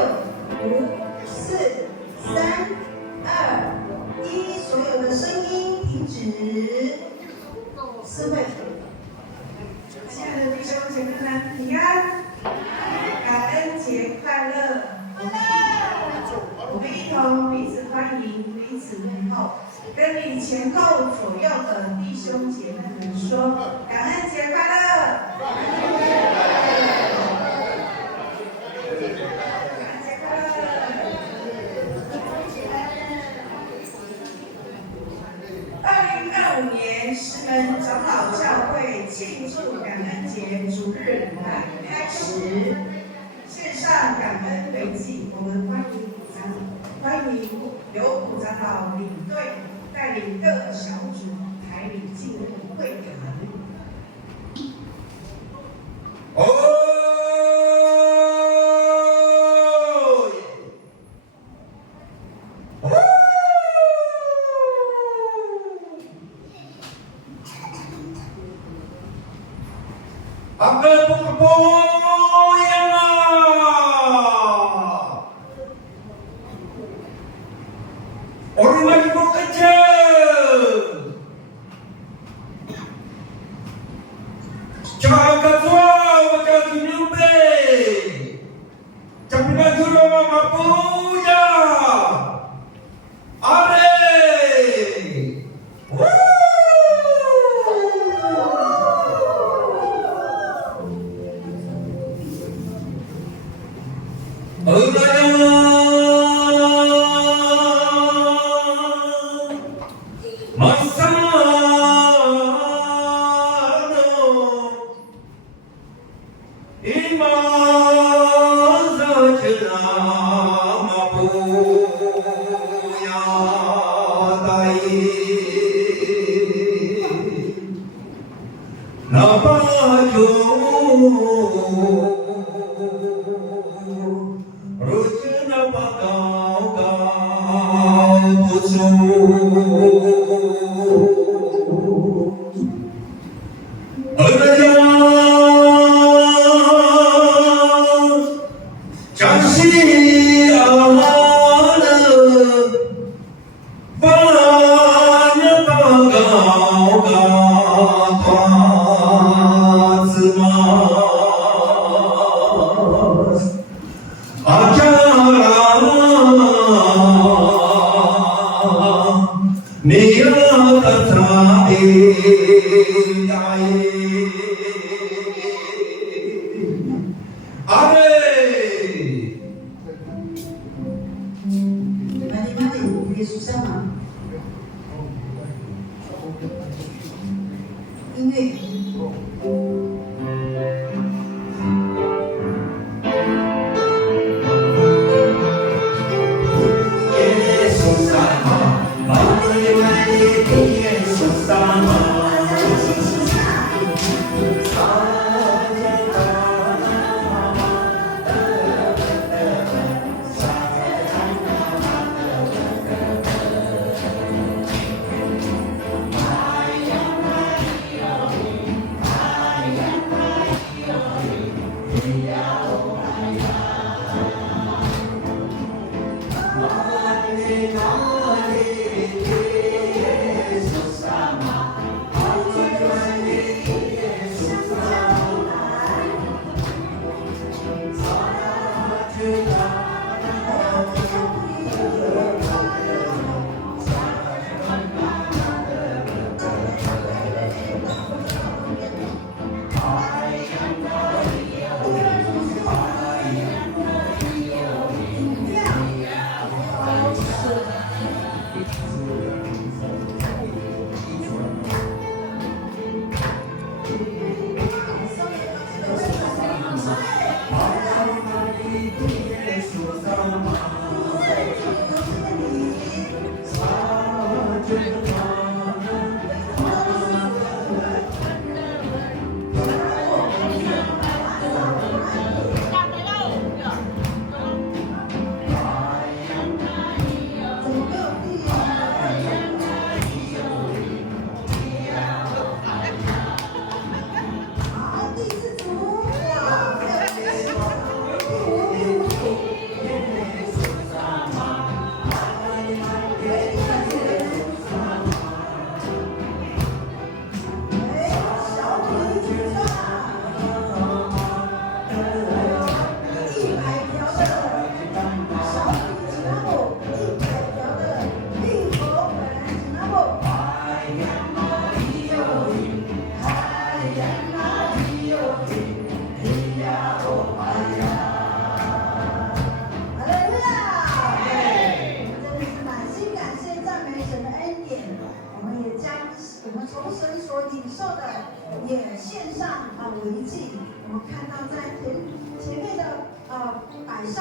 5、4、3、2、1，所有的声音停止。4位，亲爱的弟兄姐妹们，平安，感恩节快乐！我们一同彼此欢迎，彼此问候，跟你前后左右的弟兄姐妹们说：感恩节快乐！感恩节快乐！感恩节快乐！2025年石门长老教会庆祝感恩节主日来开始，线上感恩为祭，我们欢迎由古长老领队带领各小组抬领进入会堂。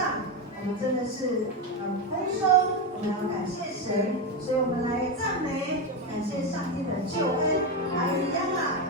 上，我们真的是很丰收，我们要感谢神，所以我们来赞美，感谢上帝的救恩。阿利亚啊！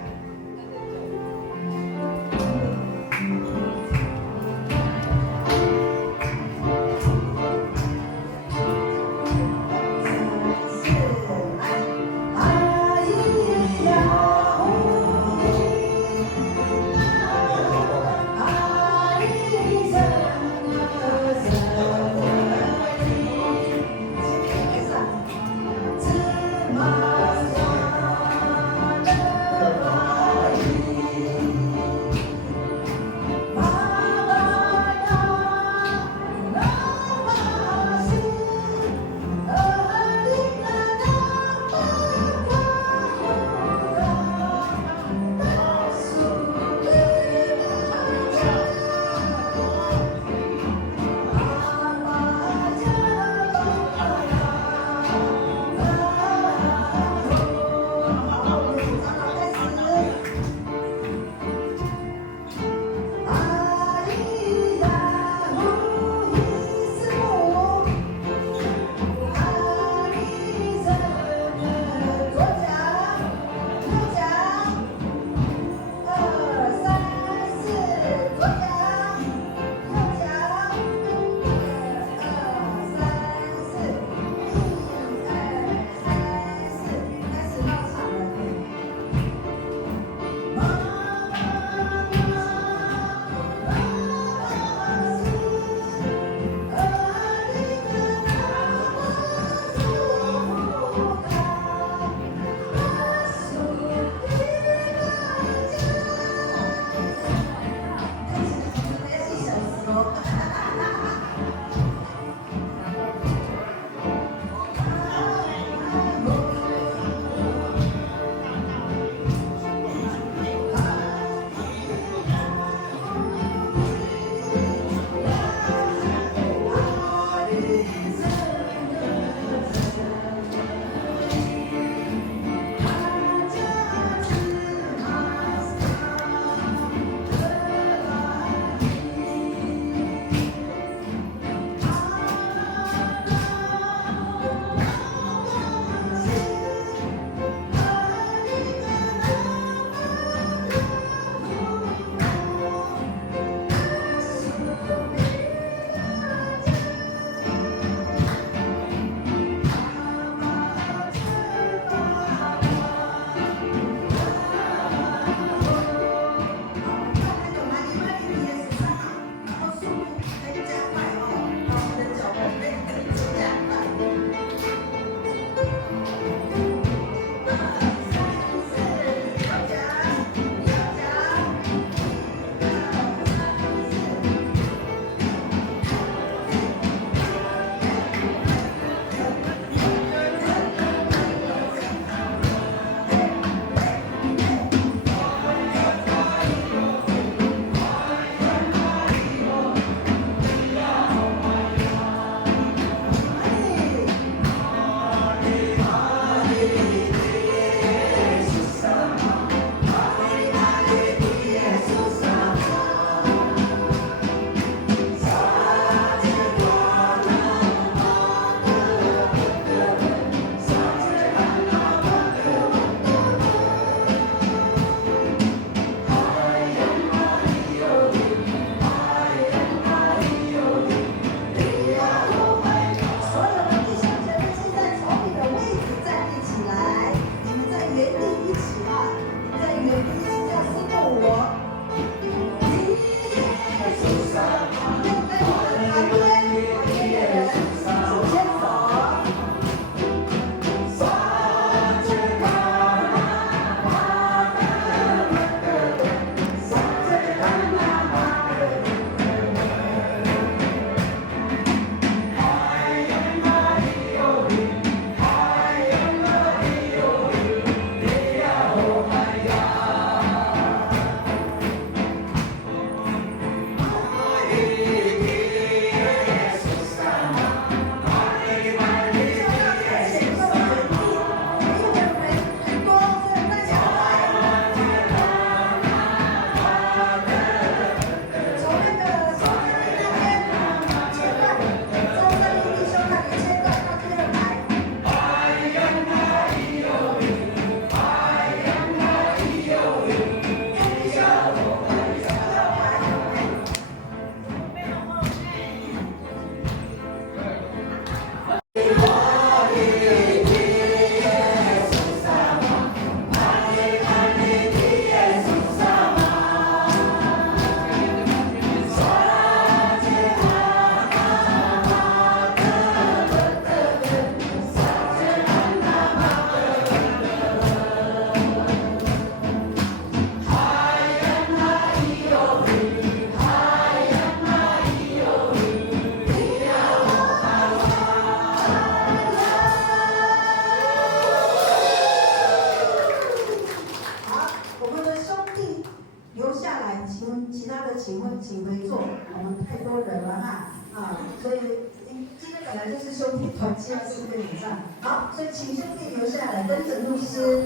本来就是兄弟团契要4个以上。好，所以请兄弟留下来跟着牧师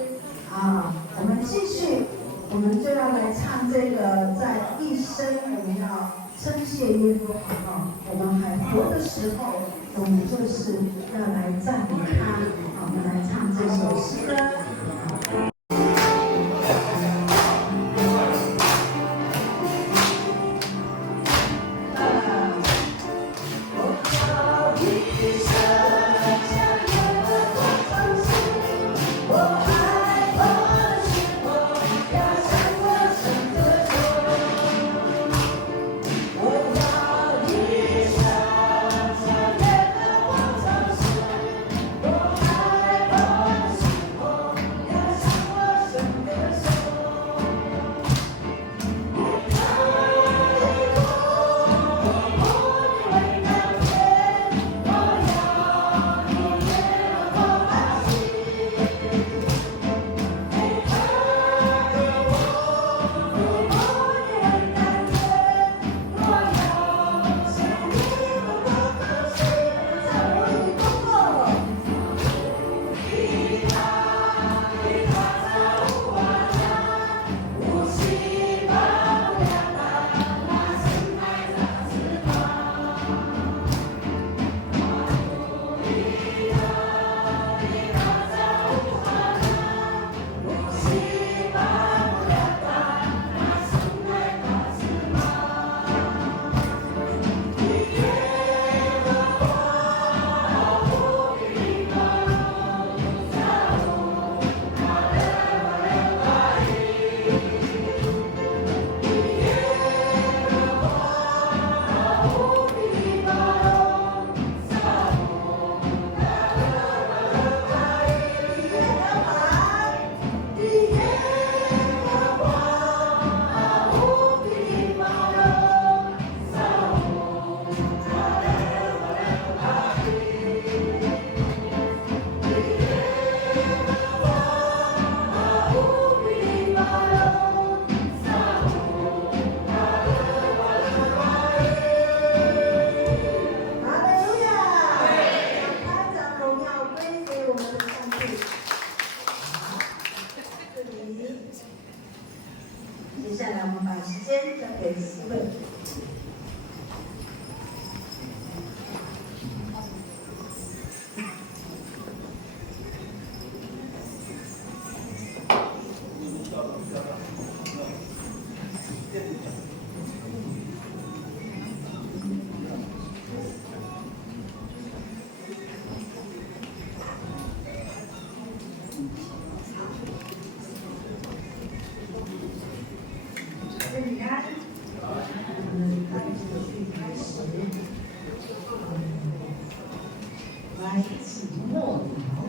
啊，我们继续，我们就要来唱这个在一生我们要称谢耶和华啊，我们还活的时候，我们就是要来赞美他。好，我们来唱这首诗歌。接下来我们把时间交给4位。平安，我们继续开始，来一起默祷。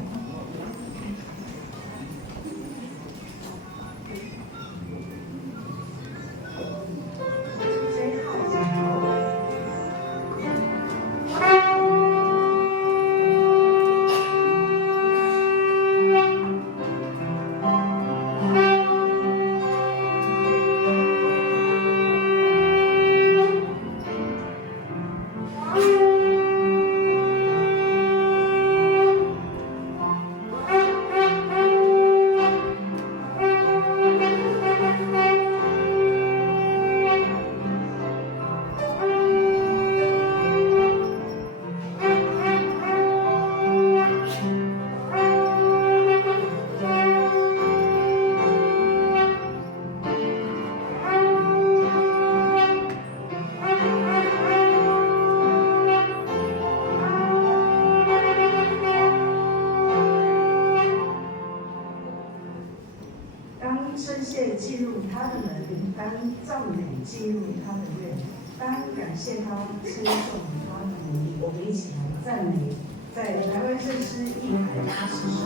称谢进入他的门，当赞美进入他的院，当感谢他，称颂他的名。我们一起来赞美，在台湾圣诗180首。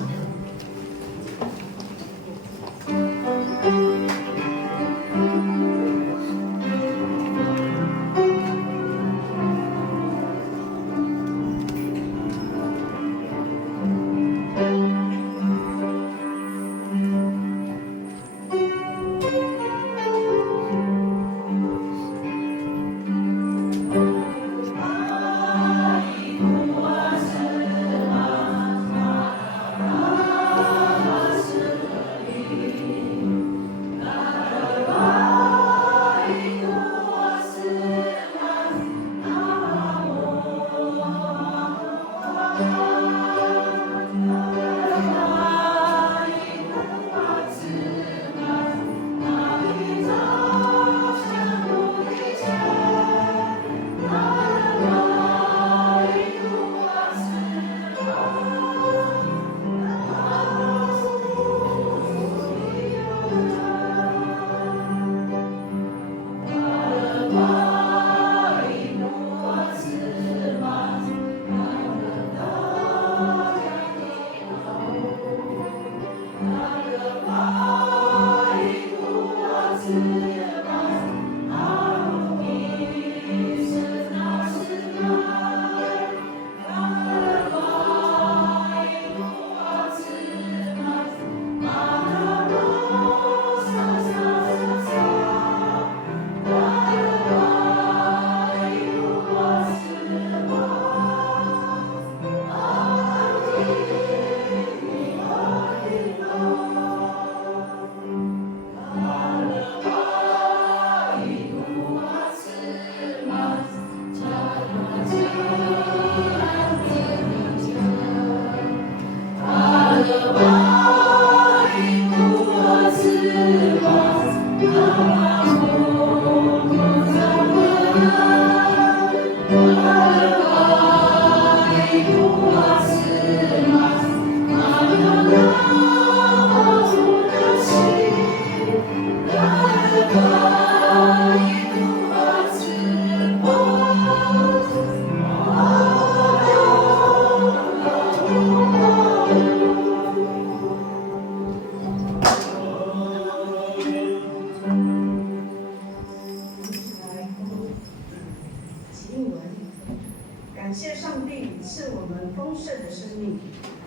感谢上帝赐我们丰盛的生命，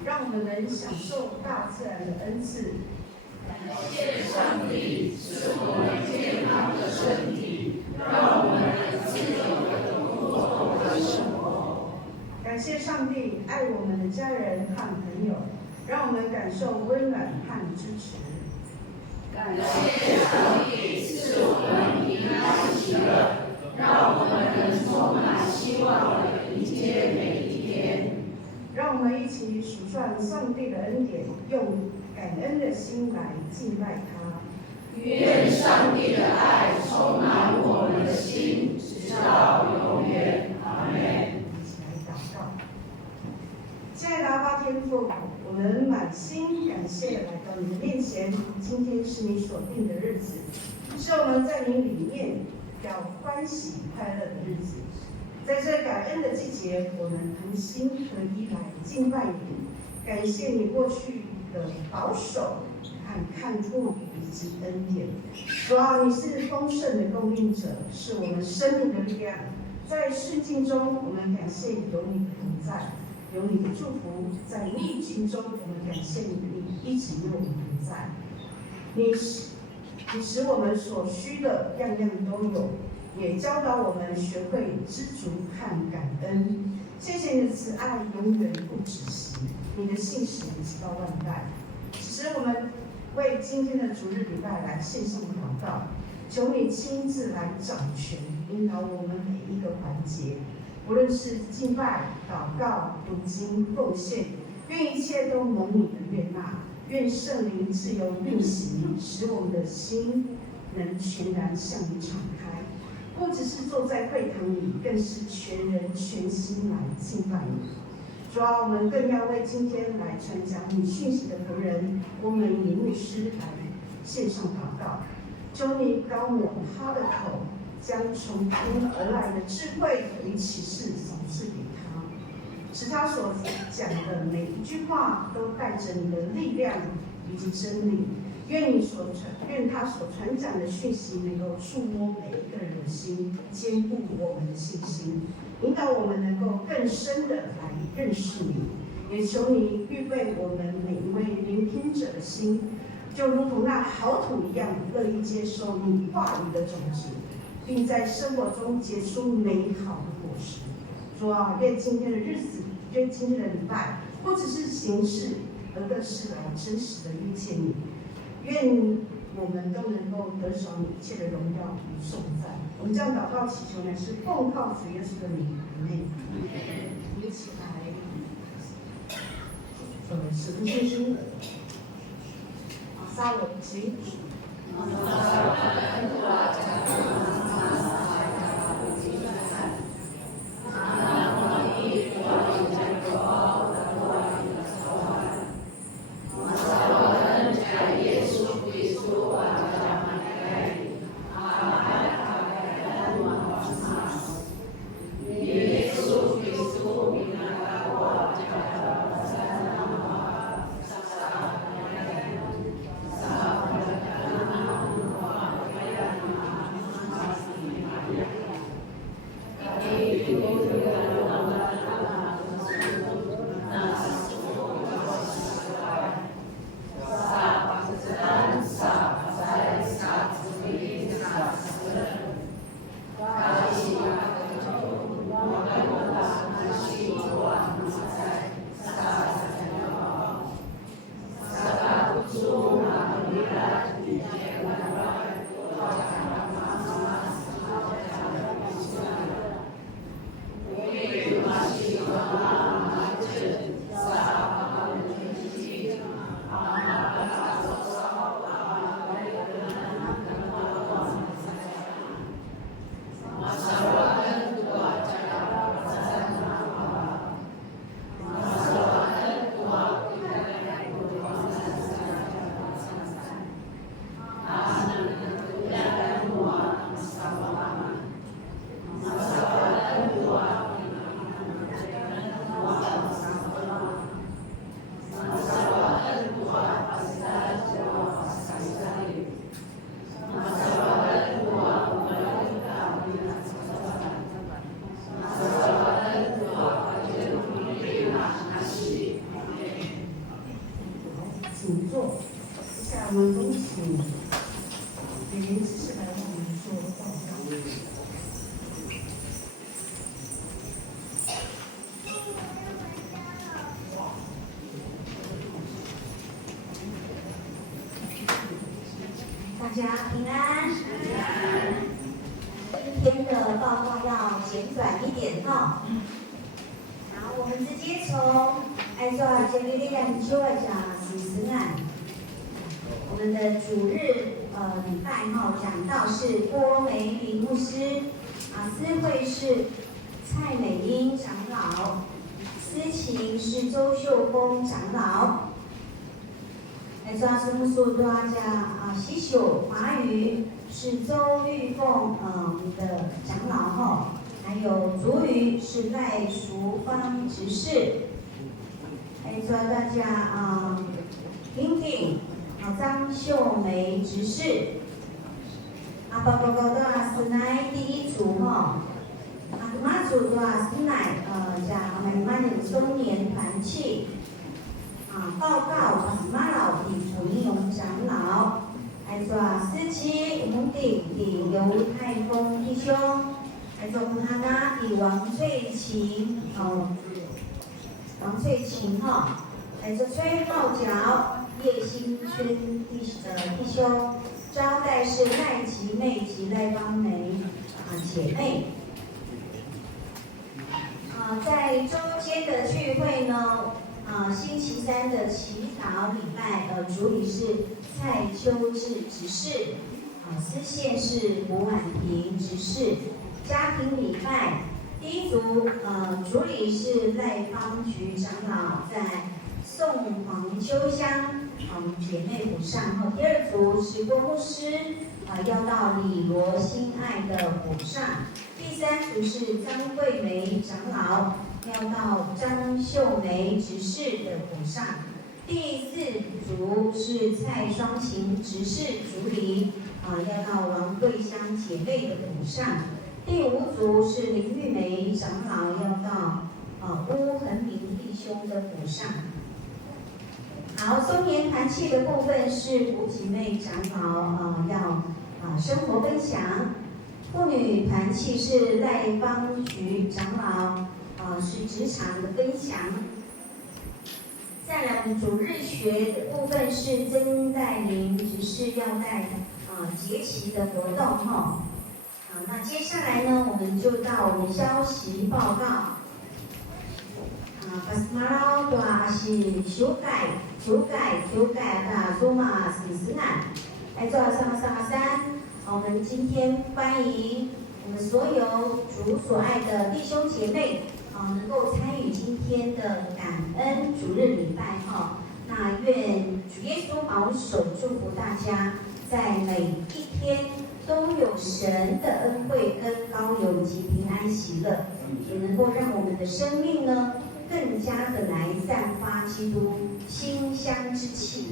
让我们能享受大自然的恩赐。感谢上帝赐我们健康的身体，让我们能自由的工作和生活。感谢上帝爱我们的家人和朋友，让我们感受温暖和支持。感谢上帝赐我们平安喜乐，让我们能充满希望地迎接每一天。让我们一起数算上帝的恩典，用感恩的心来敬拜他。愿上帝的爱充满我们的心，直到永远。阿们。一起来祷告。亲爱的阿爸天父，我们满心感谢来到你的面前。今天是你所定的日子，是我们在你里面要欢喜快乐的日子。在这感恩的季节，我们同心合一来敬拜你，感谢你过去的保守和看顾以及恩典。主啊，你是丰盛的供应者，是我们生命的力量。在顺境中，我们感谢有你的同在，有你的祝福；在逆境中，我们感谢你一直与我们同在。你使我们所需的样样都有，也教导我们学会知足和感恩。谢谢你的慈爱永远不止息，你的信实直到万代。使我们为今天的主日礼拜来献上祷告，求你亲自来掌权，引导我们每一个环节，无论是敬拜、祷告、读经、奉献，愿一切都蒙你的悦纳。愿圣灵自由运行，使我们的心能全然向你敞开，不只是坐在会堂里，更是全人全心来敬拜你。主啊，我们更要为今天来传讲你讯息的仆人郭美仪牧师来献上祷告，求你高抹他的口，将从天而来的智慧与启示赏赐给他，使他所讲的每一句话都带着你的力量以及真理。愿他所传讲的讯息能够触摸每一个人的心，坚固我们的信心，引导我们能够更深的来认识你。也求你预备我们每一位聆听者的心，就如同那好土一样，乐意接受你话语的种子，并在生活中结出美好的果实。主啊，愿今天的日子，愿今天的礼拜，不只是形式，而更是来真实的遇见你。愿我们都能够得着你一切的荣耀与颂赞。我们这样祷告祈求乃是奉靠主耶稣的名，阿们。一起来，使徒信心，撒我行。我们恭喜李林执事来为我们做报告。大家平安。今天的报告要简短一点哈。好，我们直接从按照这个练修来讲实案。我们的主日礼拜哈讲到是郭梅林牧师，司会是蔡美英长老，司琴是周秀峰长老。抓生木树多加喜秀华语是周玉凤我们的长老哈，还有主语是赖淑芳执事，抓大家丁丁张秀梅执事，报告到是乃第一组哈，马组多是乃加我们曼人中年团契。报告是马老的福音龙长老，还说司机我们的刘太峰弟兄，还说他那的王翠琴王翠琴哈，还说崔浩角叶新轩弟兄，招待是赖吉妹及赖芳梅姐妹。在中间的聚会呢。星期三的祈祷礼拜，主理是蔡秋志执事，司线是胡婉萍执事。家庭礼拜，第一组主理是赖芳菊长老在宋黄秋香姐妹府上，后第二组是郭牧师要到李罗心爱的府上，第三组是张桂梅长老。要到张秀梅执事的府上，第四组是蔡双琴执事主理，要到王桂香姐妹的府上，第五组是林玉梅长老要到乌恒明弟兄的府上。好，松年团契的部分是胡姐妹长老要生活分享，妇女团契是赖芳菊长老。是职场的分享。再来，我们主日学的部分是曾代玲执事要带节期的活动哈。那接下来呢，我们就到我们消息报告。巴斯马劳多是修改的罗马斯斯南，来做333。我们今天欢迎我们所有主所爱的弟兄姐妹。能够参与今天的感恩主日礼拜哈，那愿主耶稣保守祝福大家，在每一天都有神的恩惠跟高油及平安喜乐，也能够让我们的生命呢更加的来散发基督馨香之气，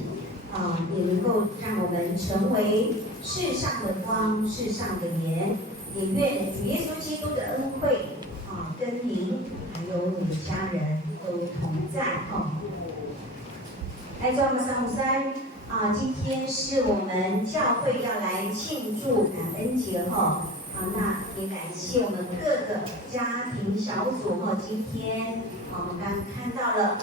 也能够让我们成为世上的光，世上的盐，也愿主耶稣基督的恩惠跟您。还有你的家人都同在哈。来，我们353今天是我们教会要来庆祝感恩节哈。那也感谢我们各个家庭小组哈。今天我们刚看到了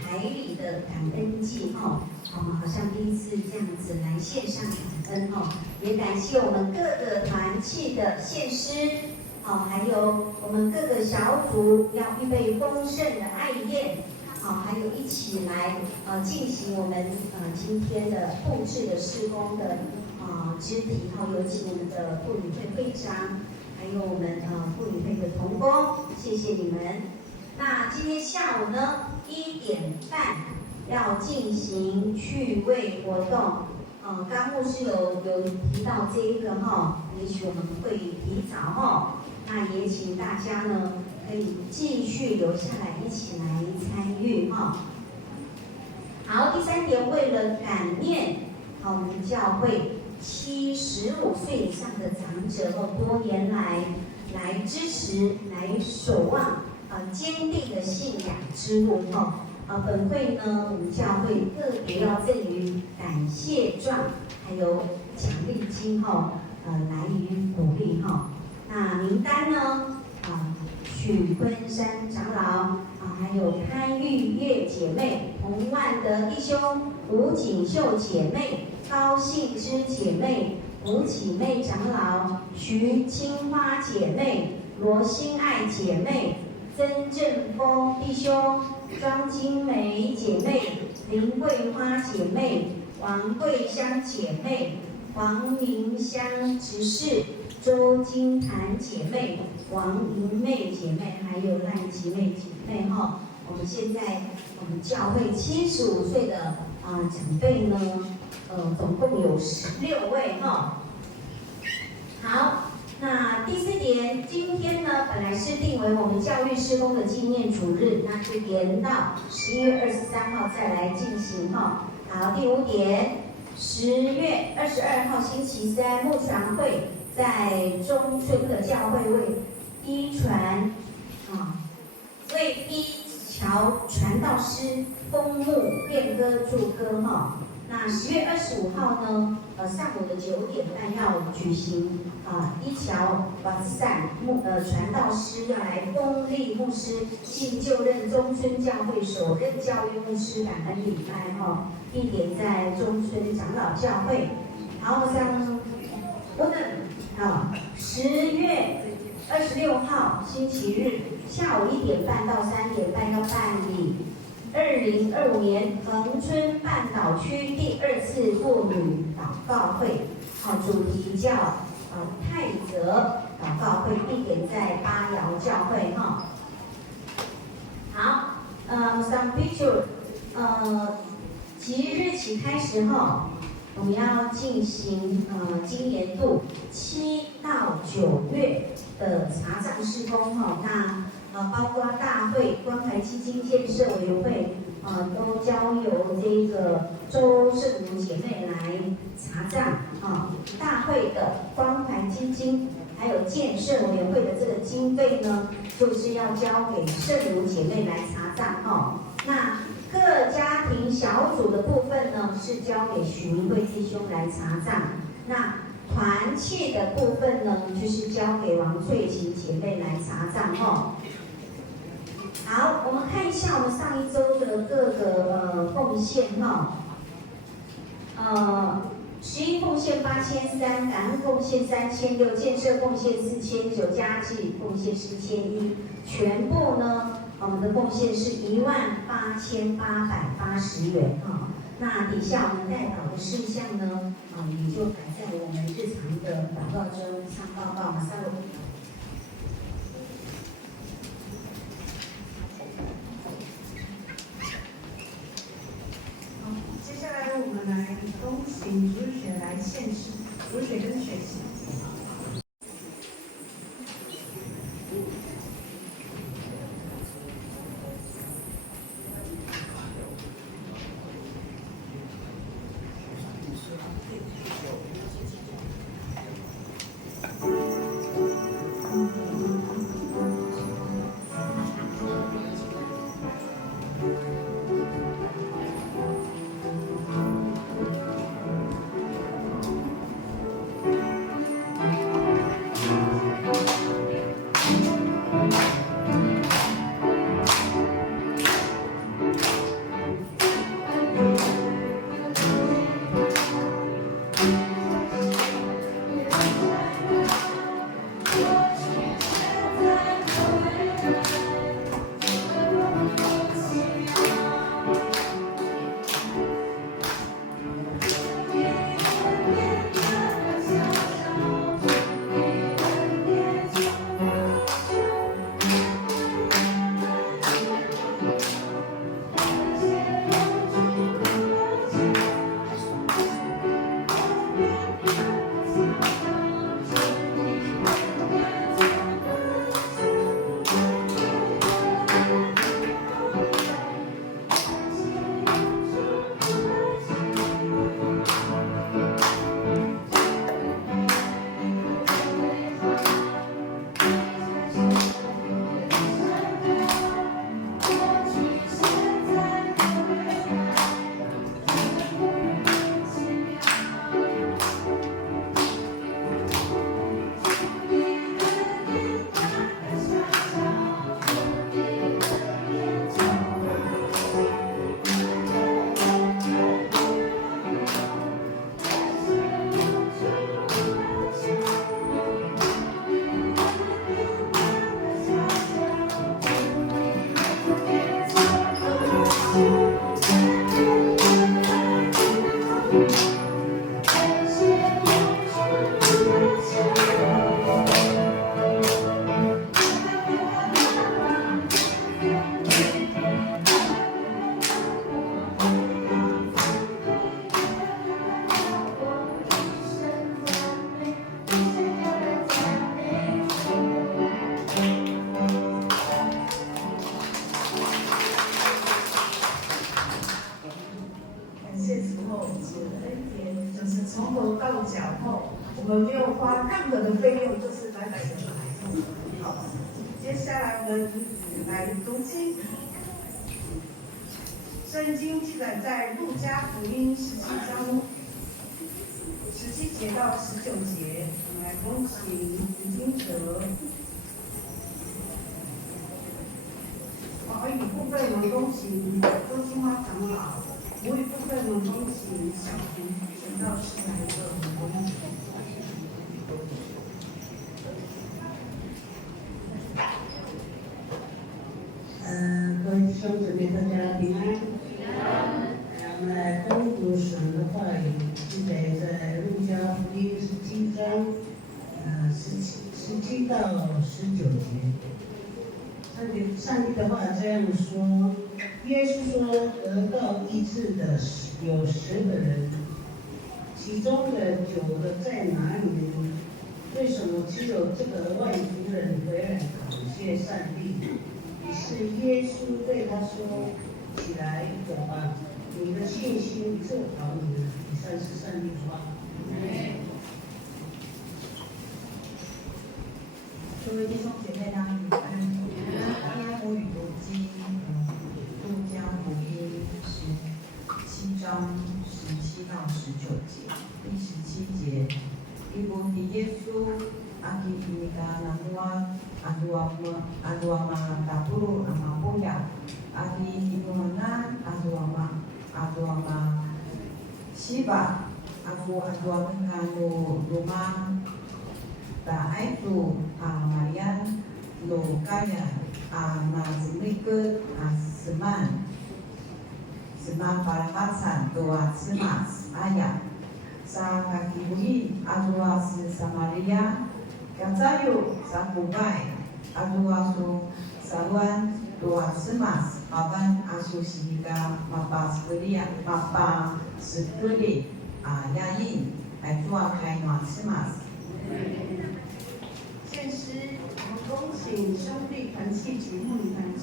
台里的感恩祭哈。我们好像第一次这样子来线上感恩哈。也感谢我们各个团契的献诗。还有我们各个小组要预备丰盛的爱宴，还有一起来进行我们今天的布置的事工的肢体，有请我们的妇女会会长，还有我们妇女会的同工，谢谢你们。那今天下午呢1点半要进行趣味活动，刚牧师有提到这一个哈，也许我们会提早哈。那也请大家呢，可以继续留下来，一起来参与哈。好，第3点，为了感念我们教会75岁以上的长者多年来支持、来守望坚定的信仰之路本会呢，我们教会特别要赠予感谢状，还有奖励金来予鼓励那名单呢，许昆山长老还有潘玉月姐妹、洪万德弟兄、吴锦秀姐妹、高信之姐妹、吴启妹长老、徐青花姐妹、罗心爱姐妹、曾正峰弟兄、庄金梅姐妹、林桂花姐妹、王桂香姐妹、黄明香执事、周金潭姐妹、王银妹姐妹，还有赖吉妹姐妹我们现在我们教会75岁的长辈呢，总共有16位好，那第4点，今天呢本来是定为我们教育事工的纪念主日，那就延到11月23号再来进行好，第5点，10月22号星期三牧传会在中村的教会为一传为一乔传道师封牧练歌祝歌那10月25号呢，上午的9点半要举行一乔瓦斯散传道师要来封立牧师，并就任中村教会首任教育牧师感恩礼拜地点在中村长老教会。好，我们10月26号星期日下午1点半到3点半要办理2025年恒春半岛区第2次妇女祷告会，主题叫泰泽祷告会，地点在八窑教会好，some picture， 即日起开始我们要进行今年度7到9月的查账事工那包括大会、关怀基金建设委员会都交由这个周圣茹姐妹来查账大会的关怀基金还有建设委员会的这个经费呢，就是要交给圣茹姐妹来查账那各家庭小组的部分呢，是交给许明贵弟兄来查账。那团契的部分呢，就是交给王翠琴姐妹来查账好，我们看一下我们上一周的各个奉献十一奉献8300，感恩奉献3600，建设奉献4900，家祭奉献1001，全部呢，我们的奉献是18880元那底下我们代祷的事项呢，也就摆在我们日常的祷告中上报告。接下来我们来恭请主雪来献诗，主雪跟雪琪。们没有花任何的费用，就是白白的就来。好，接下来我们来读经。圣经记载在路加福音17章17节到19节，我们来恭请林金哲。华语部分我们恭请周金花长老，母语部分我们恭请小平陈道士来为我们公主。各位弟兄姊妹，大家平安。我们来攻读神的话语，记载在路加福音17章17到19节。上帝的话这样说：耶稣说，得到医治的有10个人，其中的9个在哪里呢？为什么只有这个外族人回来感谢上帝？于是耶稣对他说：“起来走吧，你的信心救好你了。”以上是上帝的话。各位弟兄姐妹，大家平安。今天母语读经，路加福音17章17到19节。第17节，Ibu di Yesu aki inika namua aduama tapuru amapuya aki inuana aduama shiba aku aduama nganu rumah ta aitu Marian lo kaya mazimike seman paramatsan doa semas ayat sa kakibuhi adua si Samaria kazayo sa Kubai adua su saluan doa semas paban asu sehingga mapa sekali yayin adua kainwa semas。献诗，我们恭请兄弟团契及牧女团契。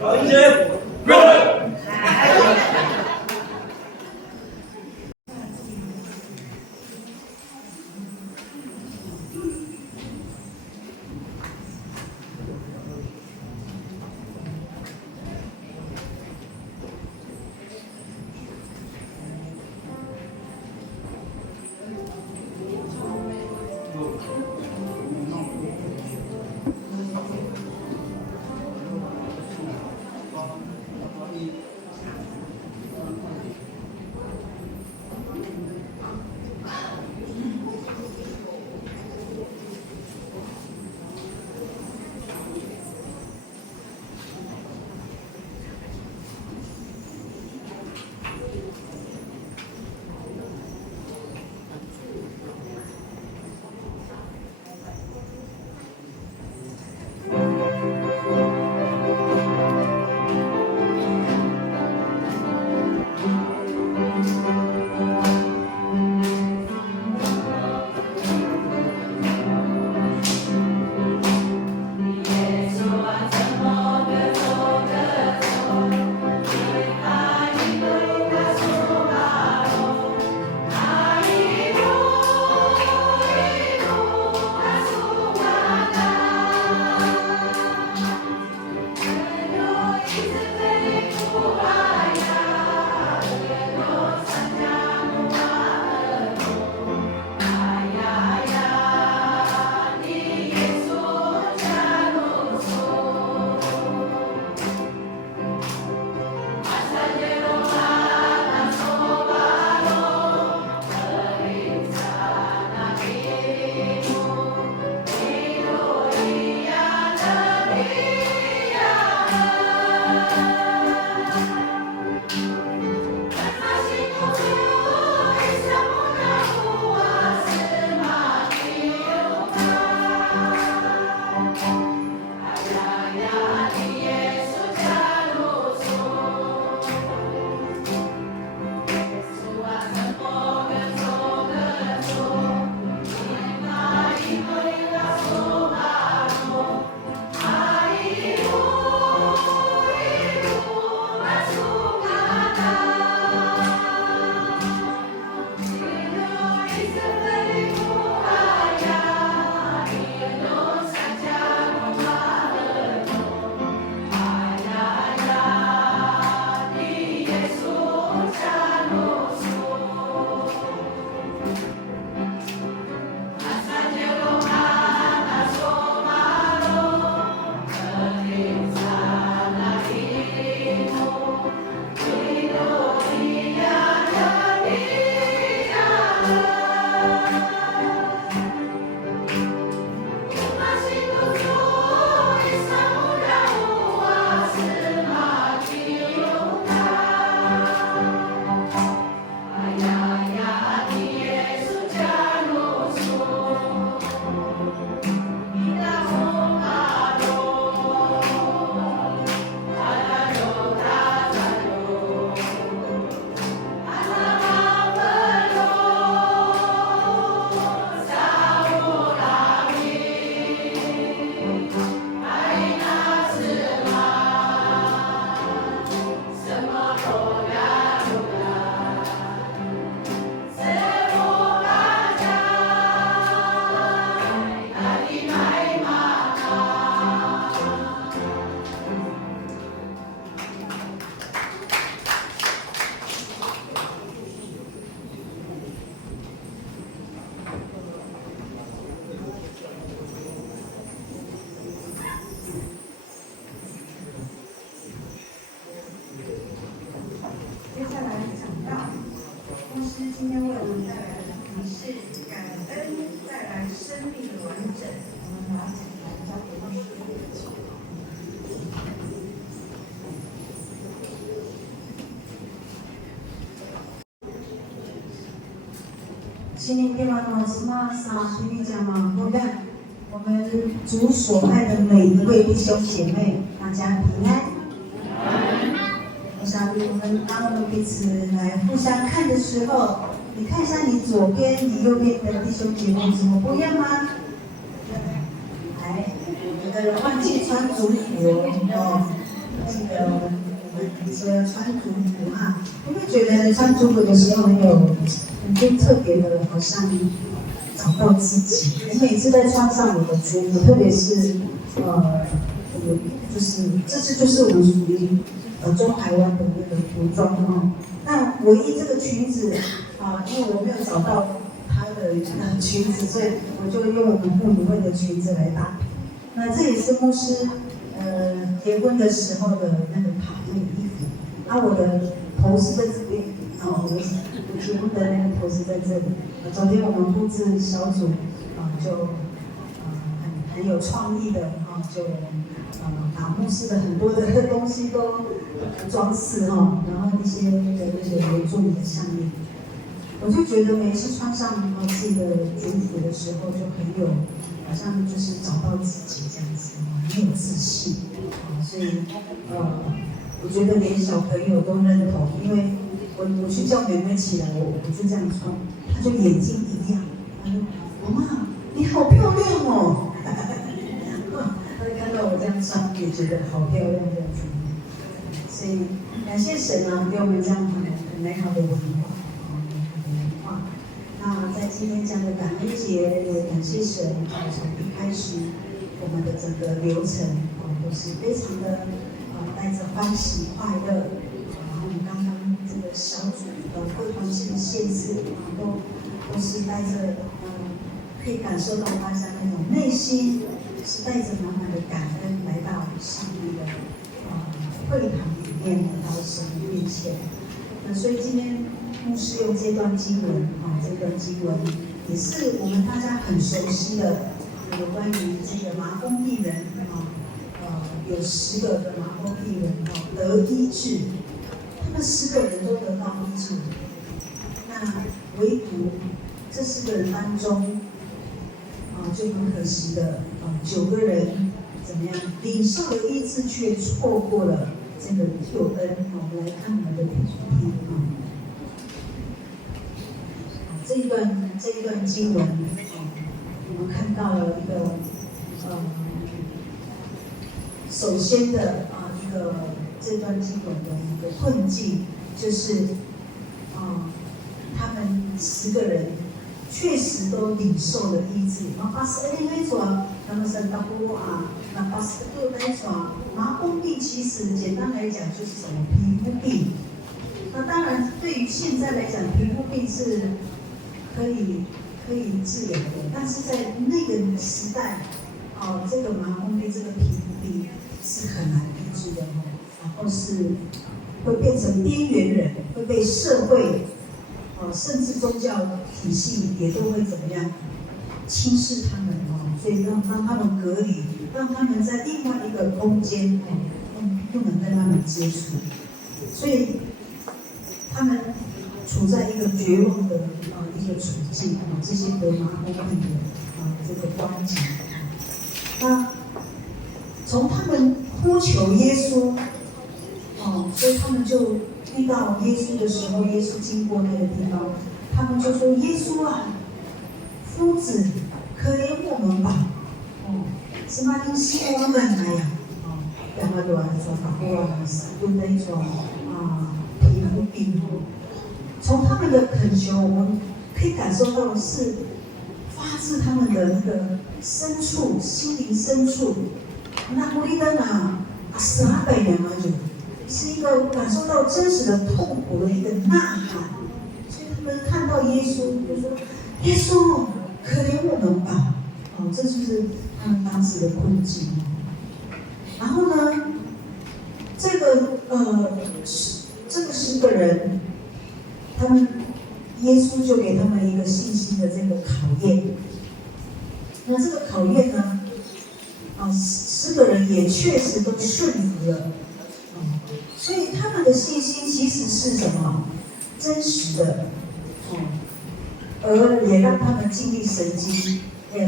好，一姐，预备。今天为我们带来的主题是感恩带来生命的完整。我们把讲台交给老师。新年快乐，什么啥兄弟姐妹们，我们主所爱的每一位弟兄姐妹，大家平安。我想当我们彼此来互相看的时候，你看一下你左边、你右边的弟兄姐妹有什么不一样吗？来，有的人忘记穿族服哦，说要穿族服啊，你会觉得穿族服的时候就特别的，好像找到自己。我每次在穿上我的族服，特别是就是我们属于中台湾的那个服装哦。那唯一这个裙子因为我没有找到它的裙子，所以我就用我们妇女会的裙子来搭配。那这也是牧师结婚的时候的那个衣服。我的头是在这边，我结婚的那个头是在这里。昨天我们布置小组就很有创意的就把牧师的很多的东西都装饰然后一些那个原住民的项链。我就觉得每次穿上自己的族服的时候，就很有好像就是找到自己这样子很有自信所以我觉得连小朋友都认同，因为我去叫妹妹起来，我就这样穿，她就眼睛一亮，她说：“妈，你好漂亮哦！”她看到我这样穿，也觉得好漂亮这样子。所以感谢神给我们这样很美好的文化。那在今天这样的感恩节，也感谢神从一开始我们的整个流程都是非常的带着欢喜快乐。然后我们刚刚这个小组会团式的献祀都是带着可以感受到大家那种内心是带着满满的感恩来到上帝的会堂里面，来到神的面前。所以今天牧师用这段经文这段经文也是我们大家很熟悉的，有关于这个麻风病人有10个的麻风病人得医治，他们10个人都得到医治，那唯独这4个人当中就很可惜的9个人怎么样领受了医治，却错过了这个救恩。我们来看我们的 PPT 这一段经文我们看到了一个首先的一个这段经文的一个困境，就是他们10个人确实都领受了医治。麻风病其实简单来讲就是什么皮肤病。那当然，对于现在来讲，皮肤病是可以治疗的，但是在那个时代，这个麻风病这个皮肤病是很难医治的然后是会变成边缘人，会被社会甚至宗教体系也都会怎么样轻视他们所以让他们隔离，让他们在另外一个空间不能跟他们接触，所以他们处在一个绝望的一个处境这些得麻风病的这个光景那从他们呼求耶稣所以他们就遇到耶稣的时候，耶稣经过那个地方，他们就说：“耶稣啊，夫子，可怜我们吧！”是马丁西我们来呀，然后就说：“把我就那种皮肤病从他们的恳求，我们可以感受到是发自他们的那个深处，心灵深处。那古利登300年是一个感受到真实的痛苦的一个呐喊，所以他们看到耶稣就说：“耶稣，可怜我们吧！”这就是他们当时的困境。然后呢，这个10个人，他们耶稣就给他们一个信心的这个考验。那这个考验呢，10个人也确实都顺服了。所以他们的信心其实是什么？真实的，而也让他们经历神迹，他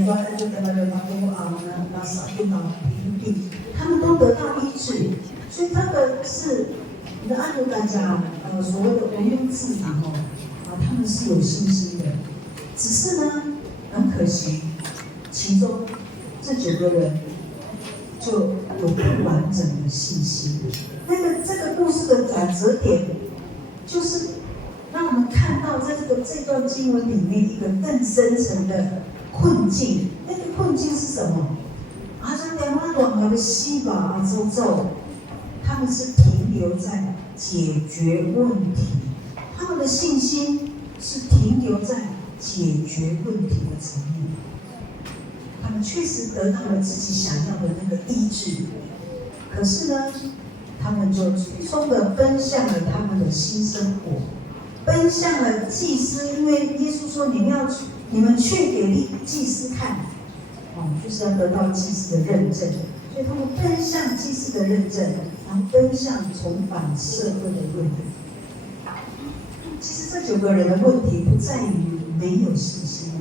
们都得到医治，所以他们是，按照大家所谓的无庸置疑他们是有信心的，只是呢，很可惜，其中这9个人就有不完整的信心。这个故事的转折点，就是让我们看到在这段经文里面一个更深层的困境。那个困境是什么？啊，这两万多的西吧啊，周，他们是停留在解决问题，他们的信心是停留在解决问题的层面。他们确实得到了自己想要的那个医治，可是呢，他们就最终的奔向了他们的新生活，奔向了祭司，因为耶稣说你们去给祭司看，就是要得到祭司的认证，所以他们奔向祭司的认证，然后奔向重返社会的论点。其实这9个人的问题不在于没有信心了，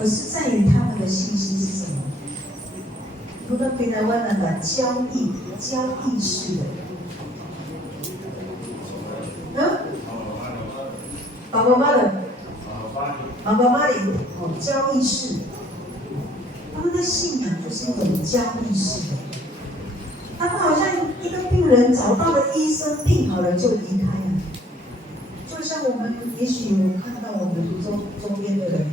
而是在于他们的信心是什么？如果北台湾人的交易式的，爸爸的交易式，他们的信仰就是一种交易式的。他们好像一个病人找到了医生，病好了就离开了。就像我们也许有看到我们周边的人，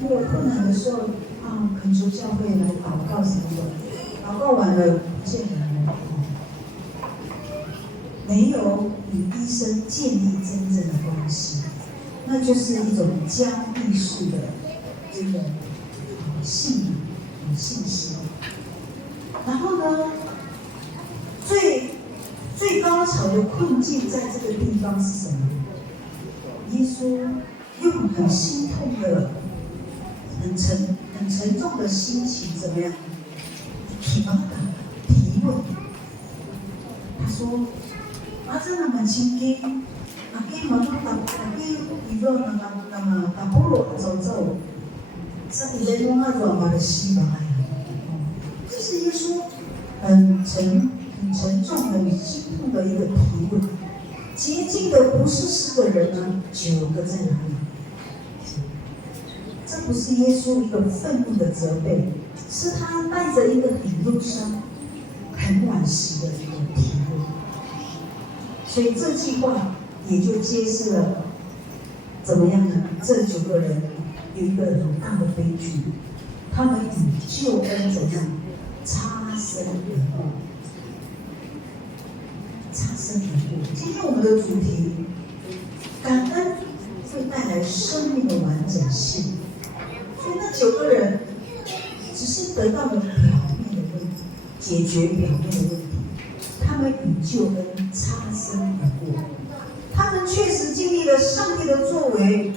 如果困难的时候啊，恳求教会来祷告什么的，祷告完了不见了，没有与医生建立真正的关系，那就是一种交易式的这个信息。然后呢，最高潮的困境在这个地方是什么？耶稣用很心痛的、很沉重的心情怎么样？提问。他说：“啊，这那么轻给，啊给嘛弄伊个那么打菠萝走，这人用那种把它吸吧呀。”这是耶稣很沉重、很心痛的一个提问。洁净的不是4个人呢，9个在哪里？这不是耶稣一个愤怒的责备，是他带着一个很忧伤、很惋惜的一个提问。所以这句话也就揭示了怎么样呢？这9个人有一个很大的悲剧，他们与救恩怎样擦身而过。今天我们的主题，感恩会带来生命的完整性。所以那9个人只是得到了表面的问题，解决表面的问题，他们与救恩擦身而过。他们确实经历了上帝的作为，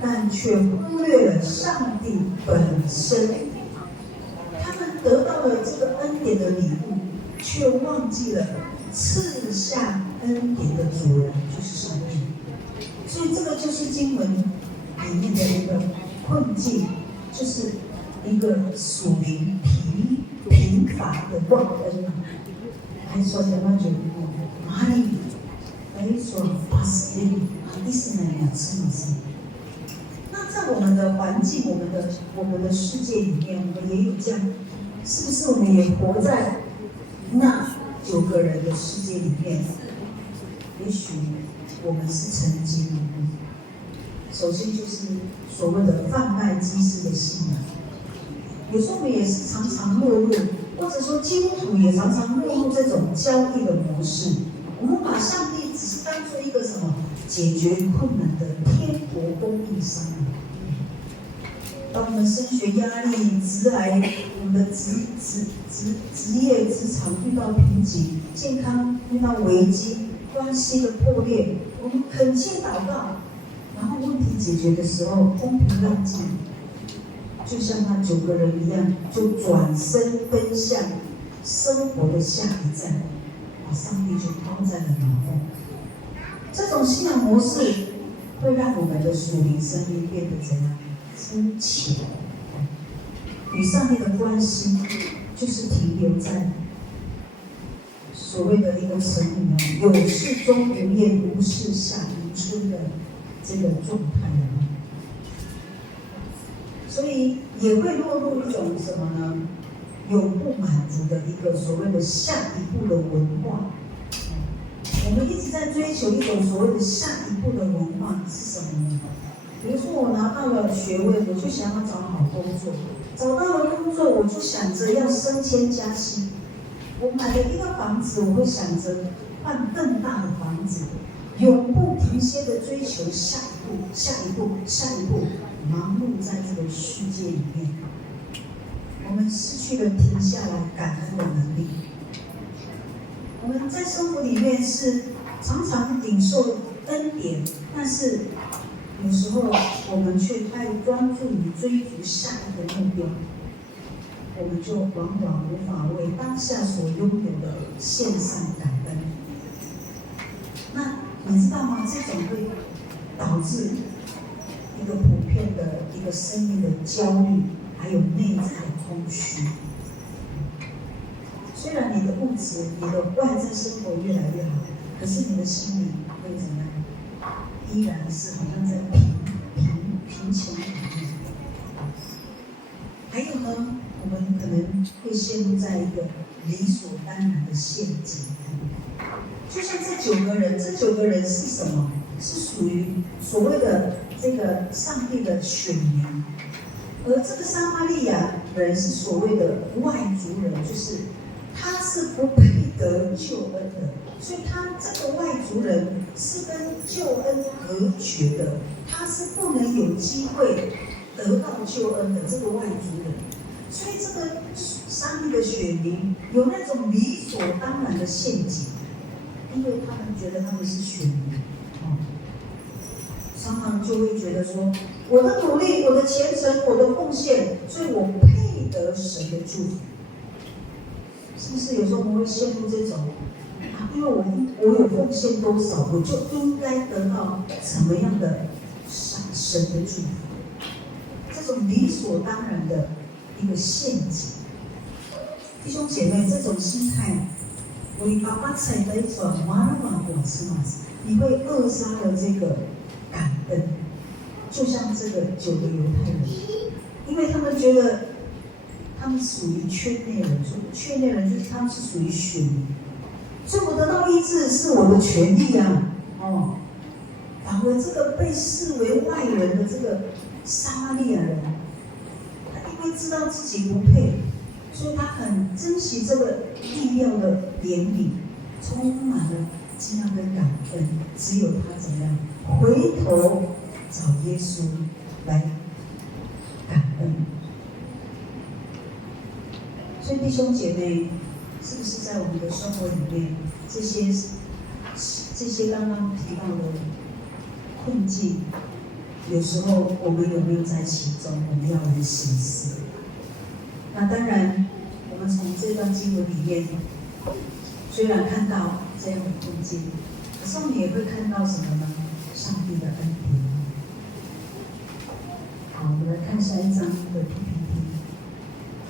但却忽略了上帝本身。他们得到了这个恩典的礼物，却忘记了赐下恩典的主人就是上帝。所以这个就是经文里面的一个困境，就是一个属灵贫乏的忘恩啊。还说什么就哪里来说巴斯利伊斯兰雅吃马斯。那在我们的环境、我们的世界里面，我们也有这样，是不是我们也活在那9个人的世界里面？也许我们是曾经，首先就是所谓的贩卖机式的信仰。有时候我们也是常常落入，或者说基督徒也常常落入这种交易的模式。我们把上帝只是当作一个什么解决困难的天国供应商。当我们升学压力、我们的职业职场遇到瓶颈，健康遇到危机，关系的破裂，我们恳切祷告，然后问题解决的时候风平浪静，就像那9个人一样，就转身奔向生活的下一站，把上帝就抛在了脑后。这种信仰模式会让我们的属灵生命变得怎样？肤浅，与上帝的关系就是停留在所谓的一个成语有事终不厌，无事夏迎春的这个状态了。所以也会落入一种什么呢？永不满足的一个所谓的下一步的文化。在追求一种所谓的下一步的文化是什么呢？比如说我拿到了学位，我就想要找好工作，找到了工作，我就想着要升迁加薪。我买了一个房子，我会想着换更大的房子，永不停歇的追求下一步、下一步、下一步，忙碌在这个世界里面，我们失去了停下来感恩的能力。我们在生活里面是常常领受恩典，但是有时候我们却太专注于追逐下一个目标，我们就往往无法为当下所拥有的献上感恩。那你知道吗？这种会导致一个普遍的一个生命的焦虑，还有内在的空虚。虽然你的物质、你的外在生活越来越好，可是你的心里会怎样？依然是好像在贫穷里面。还有呢，我们可能会陷入在一个理所当然的陷阱。就像这9个人，这9个人是什么？是属于所谓的这个上帝的选民，而这个撒玛利亚人是所谓的外族人，就是他是不配得救恩的，所以他这个外族人是跟救恩隔绝的，他是不能有机会得到救恩的这个外族人。所以这个上帝的选民有那种理所当然的陷阱，因为他们觉得他们是选民，常常就会觉得说，我的努力、我的虔诚、我的奉献，所以我配得神的祝福。是不是有时候我们会陷入这种因为我有奉献多少，我就应该得到什么样的神的祝福？这种理所当然的一个陷阱。弟兄姐妹，这种心态，为爸爸踩的一转妈妈果子嘛，你会扼杀了这个感恩。就像这个9个犹太人，因为他们觉得他们属于圈内人，圈内人就是他们是属于选民，所以我得到医治是我的权利啊，反而这个被视为外人的这个撒玛利亚人，他因为知道自己不配，所以他很珍惜这个力量的怜悯，充满了这样的感恩。只有他怎样回头找耶稣来感恩。所以弟兄姐妹，是不是在我们的生活里面，这些刚刚提到的困境，有时候我们有没有在其中？我们要来省思。那当然，我们从这段经文里面，虽然看到这样的困境，可是我们也会看到什么呢？上帝的恩典。好，我们来看下一章的 PPT。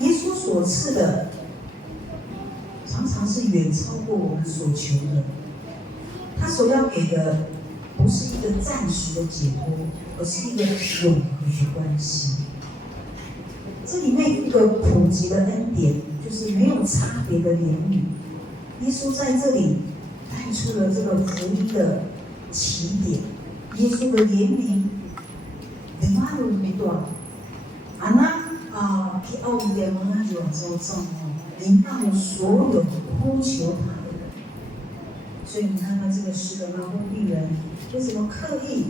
耶稣所赐的，常常是远超过我们所求的。他所要给的，不是一个暂时的解脱，而是一个永恒的关系。这里面一个普及的恩典，就是没有差别的怜悯。耶稣在这里带出了这个福音的起点。耶稣的怜悯，另外有一段，去奥利亚蒙那就往周中临到所有呼求他的人。所以你看到这个诗人啊，封闭人为什么刻意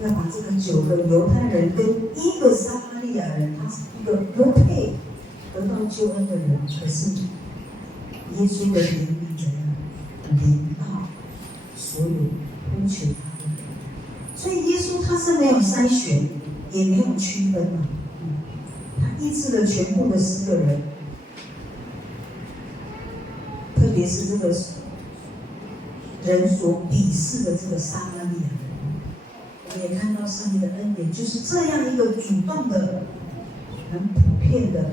要把这个9个犹太人跟1个撒玛利亚人，他是一个不配得到救恩的人，可是耶稣的怜悯怎样临到所有呼求他的人？所以耶稣他是没有筛选，也没有区分嘛，他医治了全部的4个人，特别是这个人所鄙视的这个撒玛利亚人。我们也看到上帝的恩典，就是这样一个主动的、很普遍的，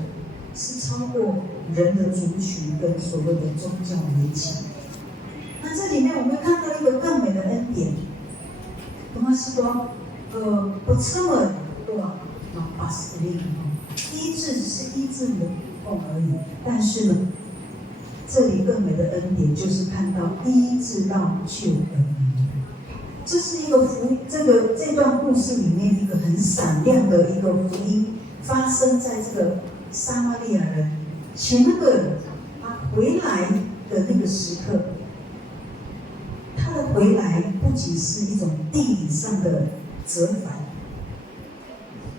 是超过人的族群跟所谓的宗教联系。那这里面我们看到一个更美的恩典，我们是说，不这么多把死灵医治只是医治人而已，但是呢，这里更美的恩典就是看到医治到救恩。这是一个福音，这段故事里面一个很闪亮的一个福音，发生在这个撒玛利亚人请那个他回来的那个时刻。他的回来不仅是一种地理上的折返，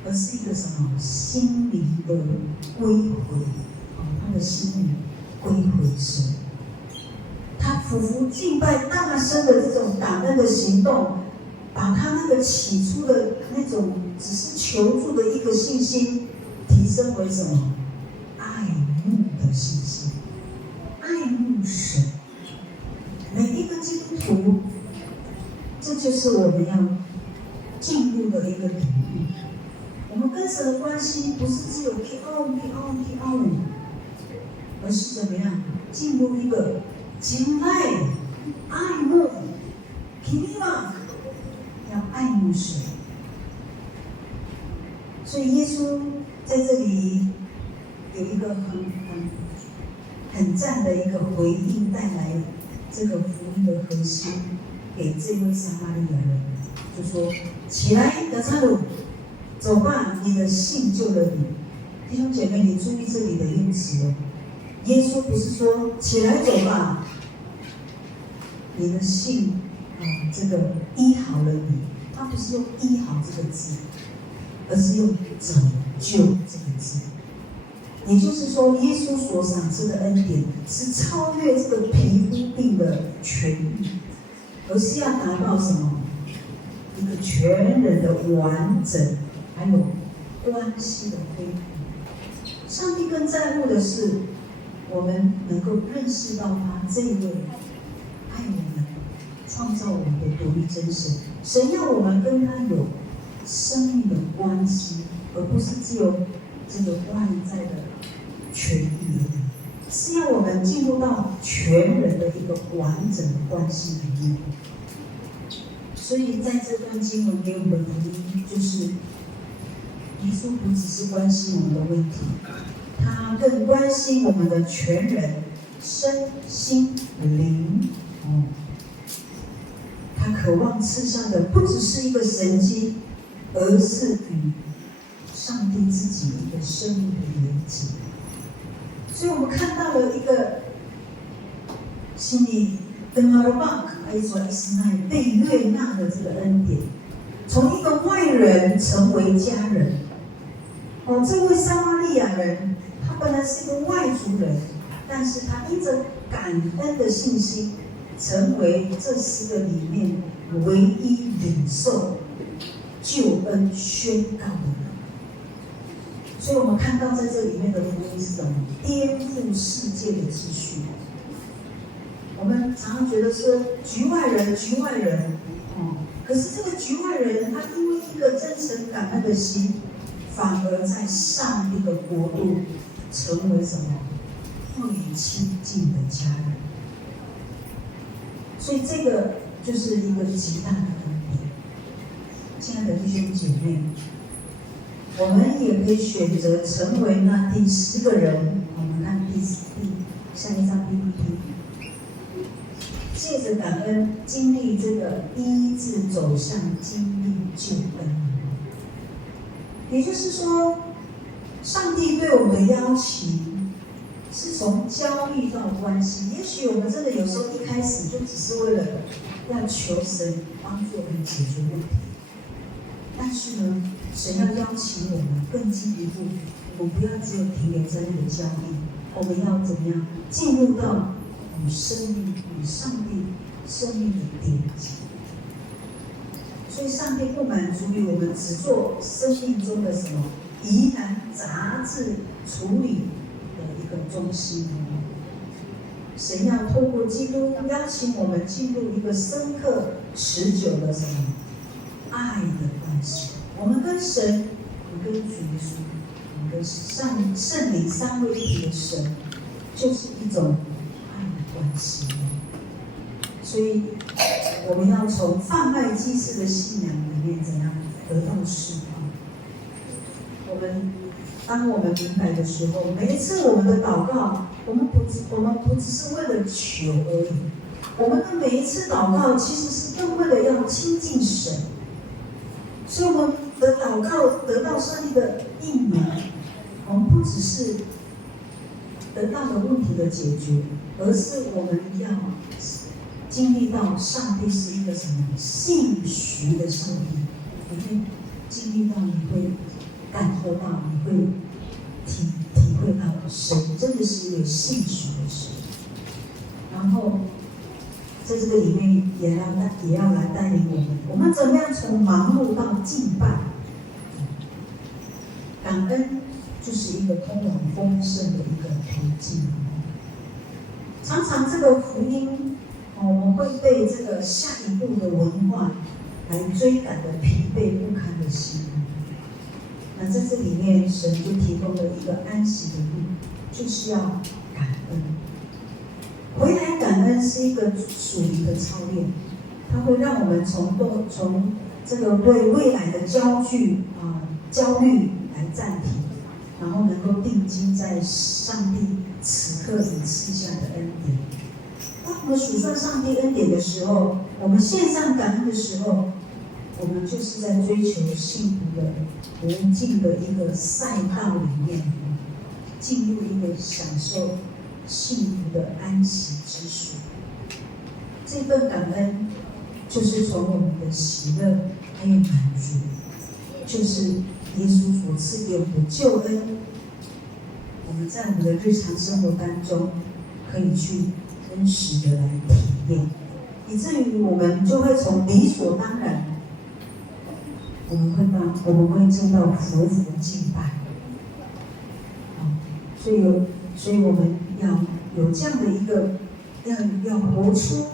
而是一个什么心灵的归回。他的心灵归回神。他匍匐敬拜大声的这种感恩的行动，把他那个起初的那种只是求助的一个信心，提升为什么？爱慕的信心，爱慕神。每一个基督徒，这就是我们要进入的一个领域。我们跟神的关系不是只有p o 而是怎么样进入一个敬爱、爱慕、希望，要爱慕神。所以耶稣在这里有一个很赞的一个回应，带来这个福音的核心给这位撒玛利亚人，就说：起来，拿撒路，走吧，你的信救了你。弟兄姐妹，你注意这里的用词哦。耶稣不是说起来走吧，你的信这个医好了你，他不是用医好这个字，而是用拯救这个字。也就是说，耶稣所赏赐的恩典是超越这个皮肤病的痊愈，而是要达到什么？一个全人的完整，还有关系的恢复。上帝更在乎的是，我们能够认识到他这一位爱我们、创造我们的独立真神。神要我们跟他有生命的关系，而不是只有这个外在的权益而已，是要我们进入到全人的一个完整的关系里面。所以在这段经文给我们的福音，就是耶稣不只是关心我们的问题，他更关心我们的全人，身心灵。他渴望赐上的不只是一个神迹，而是与上帝自己一个生命的连接。所以我们看到了一个心里跟阿罗邦可以说是那被悦纳的这个恩典，从一个外人成为家人。这位撒玛利亚人，他本来是一个外族人，但是他因着感恩的信心，成为这10个里面唯一领受救恩宣告的人。所以我们看到在这里面的福音是什么？颠覆世界的秩序。我们常常觉得说局外人，可是这个局外人，他因为一个真诚感恩的心，反而在上帝的国度成为什么？最亲近的家人。所以这个就是一个极大的恩典。亲爱的弟兄姐妹，我们也可以选择成为那第10个人。我们看下一张 PPT， 借着感恩经历这个医治，走向经历救恩。也就是说，上帝对我们的邀请是从交易到关系。也许我们真的有时候一开始就只是为了要求神帮助我们解决问题，但是呢，神要邀请我们更进一步，我们不要只有停留在那个交易，我们要怎么样进入到与生命、与上帝生命的连接。所以上帝不满足于我们只做生命中的什么疑难杂质处理的一个中心。神要透过基督邀请我们进入一个深刻持久的什么爱的关系。我们跟神，我们跟主耶稣，我们跟圣灵三位一体的神，就是一种爱的关系。所以我们要从贩卖祭祀的信仰里面怎样得到释放。当我们明白的时候，每一次我们的祷告我们不只是为了求而已，我们的每一次祷告其实是更为了要亲近神，所以我们的祷告得到上帝的应允，我们不只是得到的问题的解决，而是我们要经历到上帝是一个什么信实的上帝，你会经历到，你会感受到，你会体会到神真的是一个信实的神。然后在这个里面也要来带领我们怎么样从忙碌到敬拜。感恩就是一个通往丰盛的一个途径。常常这个福音，我们会被这个下一步的文化来追赶的疲惫不堪的心。那在这里面，神就提供了一个安息的路，就是要感恩。回来感恩是一个属灵的操练，它会让我们从这个对未来的焦虑来暂停，然后能够定睛在上帝此刻已赐下的恩典。当我们数算上帝恩典的时候，我们献上感恩的时候，我们就是在追求幸福的无尽的一个赛道里面，进入一个享受幸福的安息之所。这份感恩就是从我们的喜乐还有满足，就是耶稣所赐给我们的救恩，我们在我们的日常生活当中可以去真实的来体验，以至于我们就会从理所当然，我们会进到匍匐敬拜。所以我们要有这样的一个，要活出